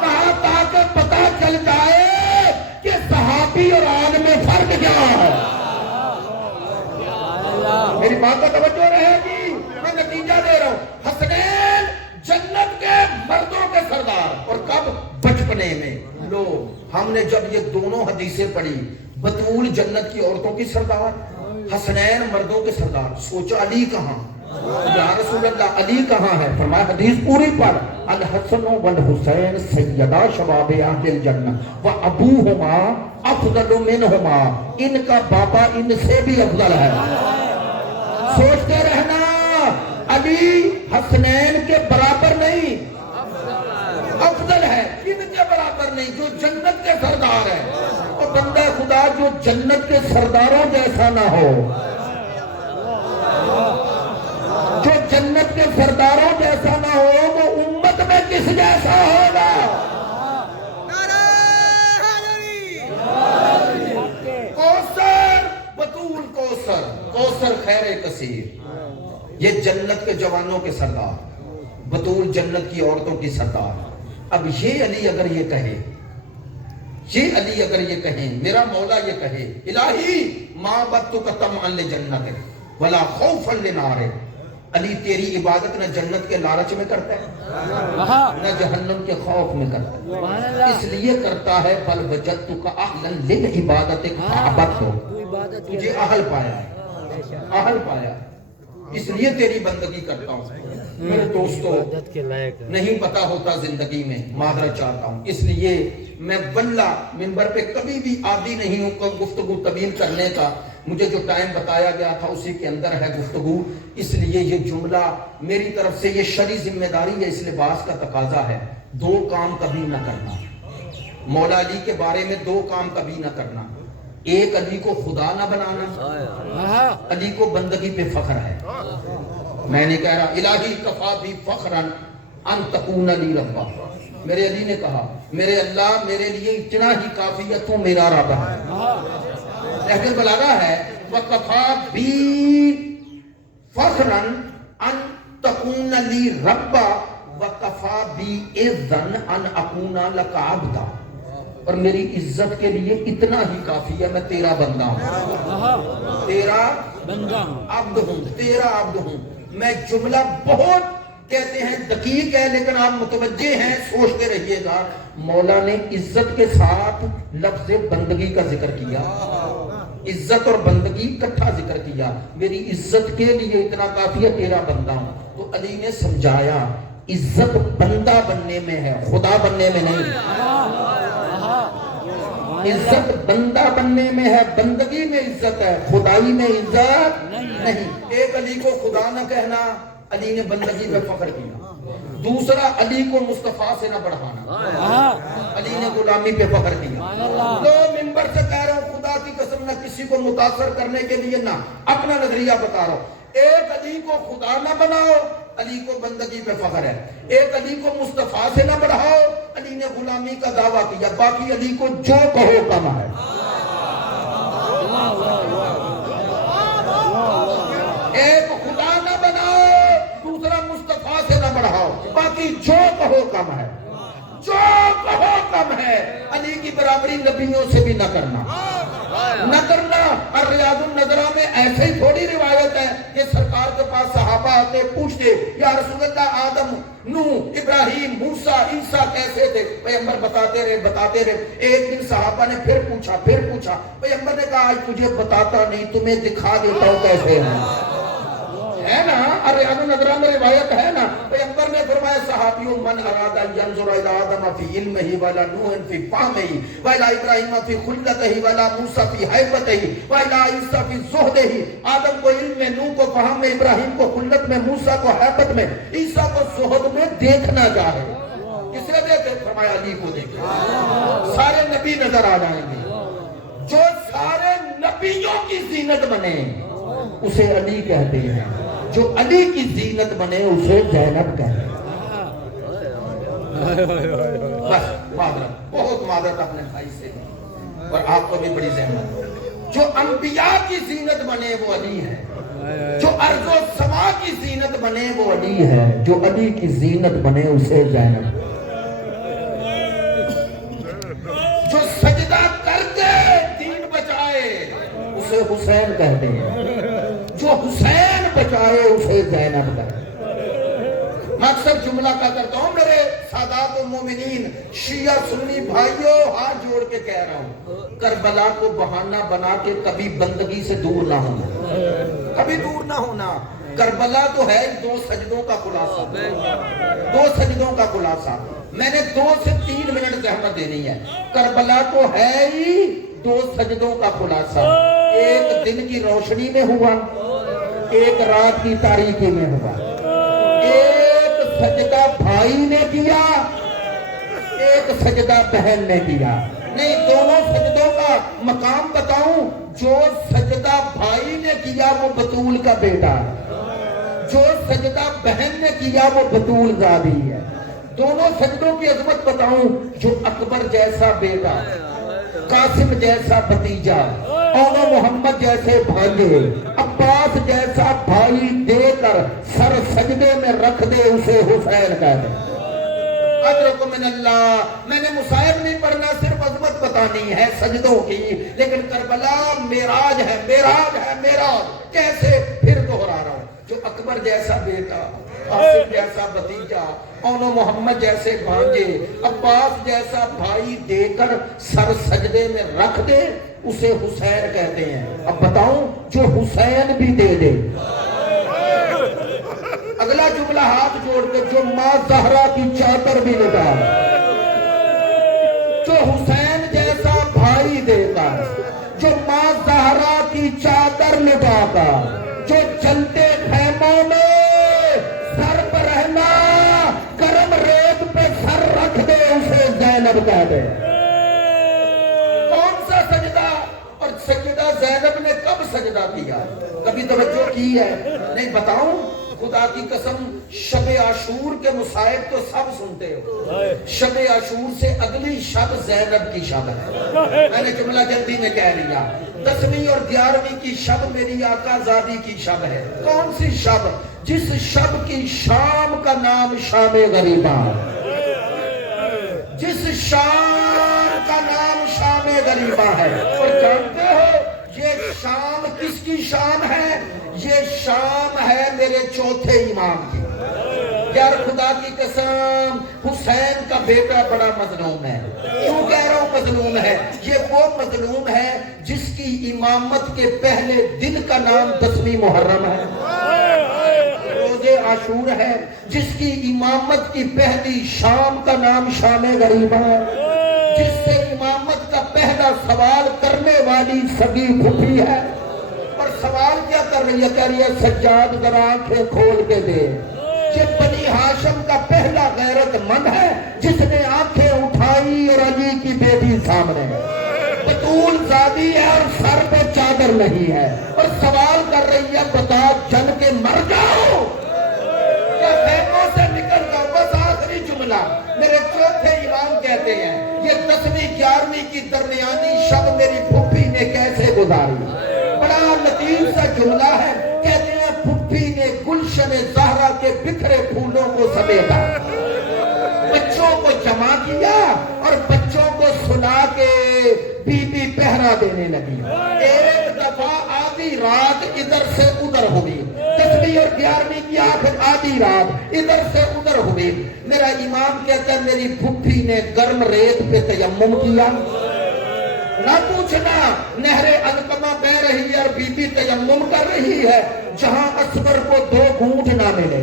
کہاں تاکہ پتہ چل جائے کہ صحابی اور عالم میں فرق کیا ہے. میری بات کا توجہ رہے گی. میں نتیجہ دے رہا ہوں. حسنین جنت کے مردوں کے سردار. اور کب؟ بچپنے میں. لو ہم نے جب یہ دونوں حدیثیں پڑھی، بطول جنت کی عورتوں کی سردار، حسنین مردوں کے سردار، سوچا علی کہاں؟ یا رسول اللہ علی کہاں ہے؟ فرمایا حدیث پوری پڑھ. الحسن والحسین سیدہ شباب اہل الجنہ وابوہما افضل منہما. ان کا بابا ان سے بھی افضل ہے. سوچتے رہنا علی حسنین کے برابر نہیں، افضل ہے. ان کے برابر نہیں، جو جنت کے سردار ہے. اور بندہ خدا جو جنت کے سرداروں جیسا نہ ہو، جو جنت کے سرداروں جیسا نہ ہو، وہ امت میں کس جیسا ہوگا؟ کوثر بطول کوثر، کوثر خیر کثیر. یہ جنت کے جوانوں کے سردار، بطول جنت کی عورتوں کی سردار. اب یہ علی اگر یہ کہے، یہ علی اگر یہ کہیں، میرا مولا یہ کہے الہی ما بتک طمعا لجنتک ولا خوفا لنارک. علی تیری عبادت نہ جنت کے لالچ میں کرتا ہے نہ جہنم کے خوف میں کرتا ہے. اس لیے کرتا ہے بل وجدتک اہلا للعبادت فعبدت. تجھے اہل پایا ہے، اہل پایا، اس لیے تیری بندگی کرتا ہوں. میرے دوستو نہیں پتا ہوتا زندگی میں، معذرت چاہتا ہوں. اس لیے میں واللہ منبر پہ کبھی بھی عادی نہیں ہوں گفتگو طویل کرنے کا. مجھے جو ٹائم بتایا گیا تھا اسی کے اندر ہے گفتگو. اس لیے یہ جملہ میری طرف سے یہ شرعی ذمہ داری ہے، اس لباس کا تقاضا ہے. 2 کام کبھی نہ کرنا. مولا علی کے بارے میں 2 کام کبھی نہ کرنا. ایک علی کو خدا نہ بنانا، علی کو بندگی پہ فخر ہے. میں نے کہہ رہا الہی کفا بھی فخرن ان تکون لی ربا. میرے علی نے کہا میرے اللہ میرے لیے اتنا ہی کافی ہے تو میرا رب ہے. لہجہ بلاغہ ہے وکفا بھی فخرن ان تکون لی ربا وکفا بھی اذن ان اکون لک عبدا. اور میری عزت کے لیے اتنا ہی کافی ہے میں تیرا بندہ ہوں، تیرا عبد ہوں، تیرا عبد ہوں. میں جملہ بہت کہتے ہیں دقیق ہے لیکن آپ متوجہ ہیں، سوچتے رہیے گا. مولا نے عزت کے ساتھ لفظ بندگی کا ذکر کیا، عزت اور بندگی اکٹھا ذکر کیا. میری عزت کے لیے اتنا کافی ہے تیرا بندہ ہوں. تو علی نے سمجھایا عزت بندہ بننے میں ہے، خدا بننے میں نہیں. عزت بندہ بننے میں ہے، بندگی میں عزت ہے، خدائی میں عزت نہیں. ایک علی کو خدا نہ کہنا، علی نے بندگی میں فخر کیا. دوسرا علی کو مصطفیٰ سے نہ بڑھانا، علی نے غلامی پہ فخر کیا. تو منبر سے کہہ رہا ہوں خدا کی قسم نہ کسی کو متاثر کرنے کے لیے، نہ اپنا نظریہ بتا رہا ہوں. ایک علی کو خدا نہ بناؤ، علی کو بندگی پہ فخر ہے. ایک علی کو مصطفیٰ سے نہ بڑھاؤ, علی نے غلامی کا دعویٰ کیا, باقی علی کو جو کہو کم ہے. ایک خدا نہ بناؤ, دوسرا مصطفیٰ سے نہ بڑھاؤ, باقی جو کہو کم ہے. جو کہو کم ہے. علی کی برابری نبیوں سے بھی نہ کرنا, نہ کرنا. اور ریاض النظرہ میں ایسے ہی تھوڑی روایت ہے کہ سرکار کے پاس صحابہ آتے پوچھتے, یا رسول اللہ آدم, نوح, ابراہیم, موسیٰ, عیسیٰ کیسے تھے؟ پیغمبر بتاتے رہے. ایک دن صحابہ نے پھر پوچھا. پیغمبر نے کہا, آج تجھے بتاتا نہیں, تمہیں دکھا دیتا ہوں کیسے ہیں. ہے نا, اور ریاض النظرہ میں روایت ہے نا. پیغمبر نے فرمایا, صحابیوں, من ارادہ ینظر الی آدم فی علمہ ولا نوح فی فہمہ ولا ابراہیم فی خلقتہ ولا موسیٰ فی حیبتہ ولا عیسیٰ فی زہدہ. آدم کو علم میں, نوح کو فہم میں, ابراہیم کو خلقت میں, موسیٰ کو حیبت میں, عیسیٰ کو زہد میں دیکھنا چاہے. کس نے دیکھے؟ فرمایا علی کو دیکھے. سارے نبی نظر آ جائیں گے. جو سارے نبیوں کی زینت بنے اسے علی کہتے ہیں, جو علی کی زینت بنے اسے زینب کہتے ہیں. بس معذرت, بہت معذرت اپنے بھائی سے, اور آپ کو بھی بڑی زحمت. جو انبیاء کی زینت بنے وہ علی ہے, جو ارض و سما کی زینت بنے وہ علی ہے, جو علی کی زینت بنے اسے زینب. جو سجدہ کر کے دین بچائے اسے حسین کہتے ہیں, جو حسین بچائے اسے زینب کہتے ہیں. میں اکثر جملہ کا کرتا ہوں, میرے سادات المومنین شیعہ سنی بھائیوں, ہاتھ جوڑ کے کہہ رہا ہوں, کربلا کو بہانہ بنا کے کبھی بندگی سے دور نہ ہونا, کبھی دور نہ ہونا. کربلا تو ہے 2 سجدوں کا خلاصہ, 2 سجدوں کا خلاصہ. میں نے 2 سے 3 منٹ زحمت دینی ہے. کربلا تو ہے ہی 2 سجدوں کا خلاصہ. ایک دن کی روشنی میں ہوا, ایک رات کی تاریکی میں ہوا. ایک سجدہ بھائی نے کیا, ایک سجدہ بہن نے کیا. نہیں, دونوں سجدوں کا مقام بتاؤں. جو سجدہ بھائی نے کیا وہ بطول کا بیٹا ہے, جو سجدہ بہن نے کیا وہ بطول زادی ہے. دونوں سجدوں کی عظمت بتاؤں. جو اکبر جیسا بیٹا, قاسم جیسا بھتیجا, اور محمد جیسے بھانجے, عباس جیسا بھائی دے کر سر سجدے میں رکھ دے اسے حسین کہتے ہیں. اجرکم من اللہ. میں نے مصائب نہیں پڑھنا, صرف عظمت بتانی ہے سجدوں کی. لیکن کربلا معراج ہے, معراج ہے, معراج. کیسے؟ پھر دوہرا رہا ہوں. جو اکبر جیسا بیٹا, قاسم جیسا بھتیجا, اونو محمد جیسے بھانجے, عباس جیسا بھائی دے کر سر سجدے میں رکھ دے اسے حسین کہتے ہیں. اب بتاؤں, جو حسین بھی دے دے. اگلا جملہ ہاتھ جوڑ کے, جو ماں زہرا کی چادر بھی لٹا, جو حسین جیسا بھائی دے کر, جو ماں زہرا کی چادر لٹا کر, جو چلتے خیموں میں سر پر رہنا, گرم ریت پہ سر رکھ دے اسے زینب کہہ دے. کون سا سجدہ؟ اور سجدہ زینب نے کب سجدہ کیا؟ کبھی توجہ کی ہے؟ نہیں. بتاؤں, خدا کی قسم, شب عاشور کے مصائب تو سب سنتے ہو. شب عاشور سے اگلی شب زینب کی شب ہے. میں نے جملہ جلدی میں کہہ لیا. 10ویں اور 11ویں کی شب میری آقا زادی کی شب ہے. کون سی شب؟ جس شب کی شام کا نام شام غریبہ, جس شام کا نام شام غریبہ ہے. اور جانتے ہو یہ شام کس کی شام ہے؟ یہ شام ہے میرے چوتھے امام کی. یار خدا کی قسم, حسین کا بیٹا بڑا مظلوم ہے. کیوں کہہ رہا ہوں مظلوم ہے؟ یہ وہ مظلوم ہے جس کی امامت کے پہلے دن کا نام 10ویں محرم ہے, روزے عاشور ہے. جس کی امامت کی پہلی شام کا نام شام غریبہ ہے. جس سے امامت کا پہلا سوال کرنے والی سگی پھوپھی ہے. اور سوال کیا کر رہی ہے؟ کہہ رہی ہے, سجاد ذرا آنکھیں کھول کے دے. یہ بنی ہاشم کا پہلا غیرت مند ہے جس نے آنکھیں اٹھائی اور علی کی بیٹی سامنے ہے, بطول زادی ہے اور سر پہ چادر نہیں ہے. اور سوال کر رہی ہے, بتا جل کے مر جاؤ. کیا جملہ میرے چوتھے امام کہتے ہیں یہ 10ویں 11ویں کی درمیانی شب میری پھپھی نے کیسے گزاری. بڑا لطیف سا جملہ ہے. کہتے ہیں پھپھی نے گلشن زہرا کے بکھرے پھولوں کو سمیٹا, بچوں کو جمع کیا اور بچوں کو سنا کے بی بی پہرا دینے لگی. ایک دفعہ آدھی رات ادھر سے ادھر ہوئی, 10ویں اور 11ویں کی آخر آدھی رات ادھر سے ادھر ہوئی. میرا امام کہتا ہے میری پھپھی نے گرم ریت پہ تیمم کیا. نہ پوچھنا, نہر علقمہ بہ رہی ہے اور بی بی تیمم کر رہی ہے. جہاں اصغر کو 2 گھونٹ نہ ملے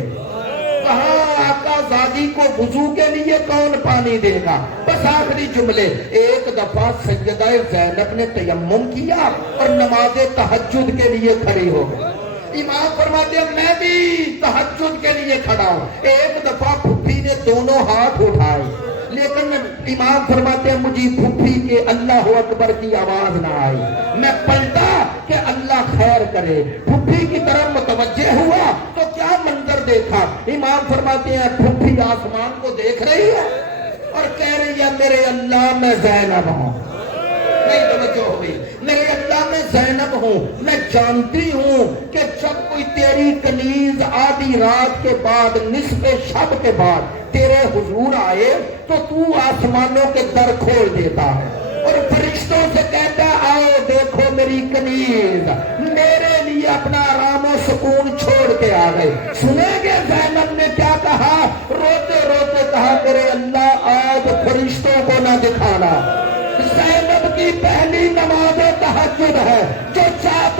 وہاں آقا زادی کو وضو کے لیے کون پانی دے گا. بس آخری جملے. ایک دفعہ سیدہ زینب نے تیمم کیا اور نماز تہجد کے لیے کھڑی ہو گئی. امام فرماتے ہیں میں بھی تہجد کے لیے کھڑا ہوں. ایک دفعہ پھپھی نے دونوں ہاتھ اٹھائے, لیکن امام فرماتے ہیں مجھے پھپھی کے اللہ اکبر کی آواز نہ آئی. میں پلٹا کہ اللہ خیر کرے, پھپھی کی طرف متوجہ ہوا تو کیا منظر دیکھا. امام فرماتے ہیں پھپھی آسمان کو دیکھ رہی ہے اور کہہ رہی ہے میرے اللہ میں زینب ہوں. نہیں توجہ ہوئی, میرے اللہ میں زینب ہوں. میں جانتی ہوں کہ جب کوئی تیری کنیز آدھی رات کے بعد نصف شب کے بعد تیرے حضور آئے تو تو آسمانوں کے در کھول دیتا ہے اور فرشتوں سے کہتا ہے آؤ دیکھو میری کنیز. میرے لیے اپنا آرام و سکون چھوڑ کے آ گئے. سنیں گے زینب نے کیا کہا؟ روتے روتے کہا میرے اللہ آج فرشتوں کو نہ دکھانا. زینب کی پہلی نماز تہجد ہے. جو چاہتا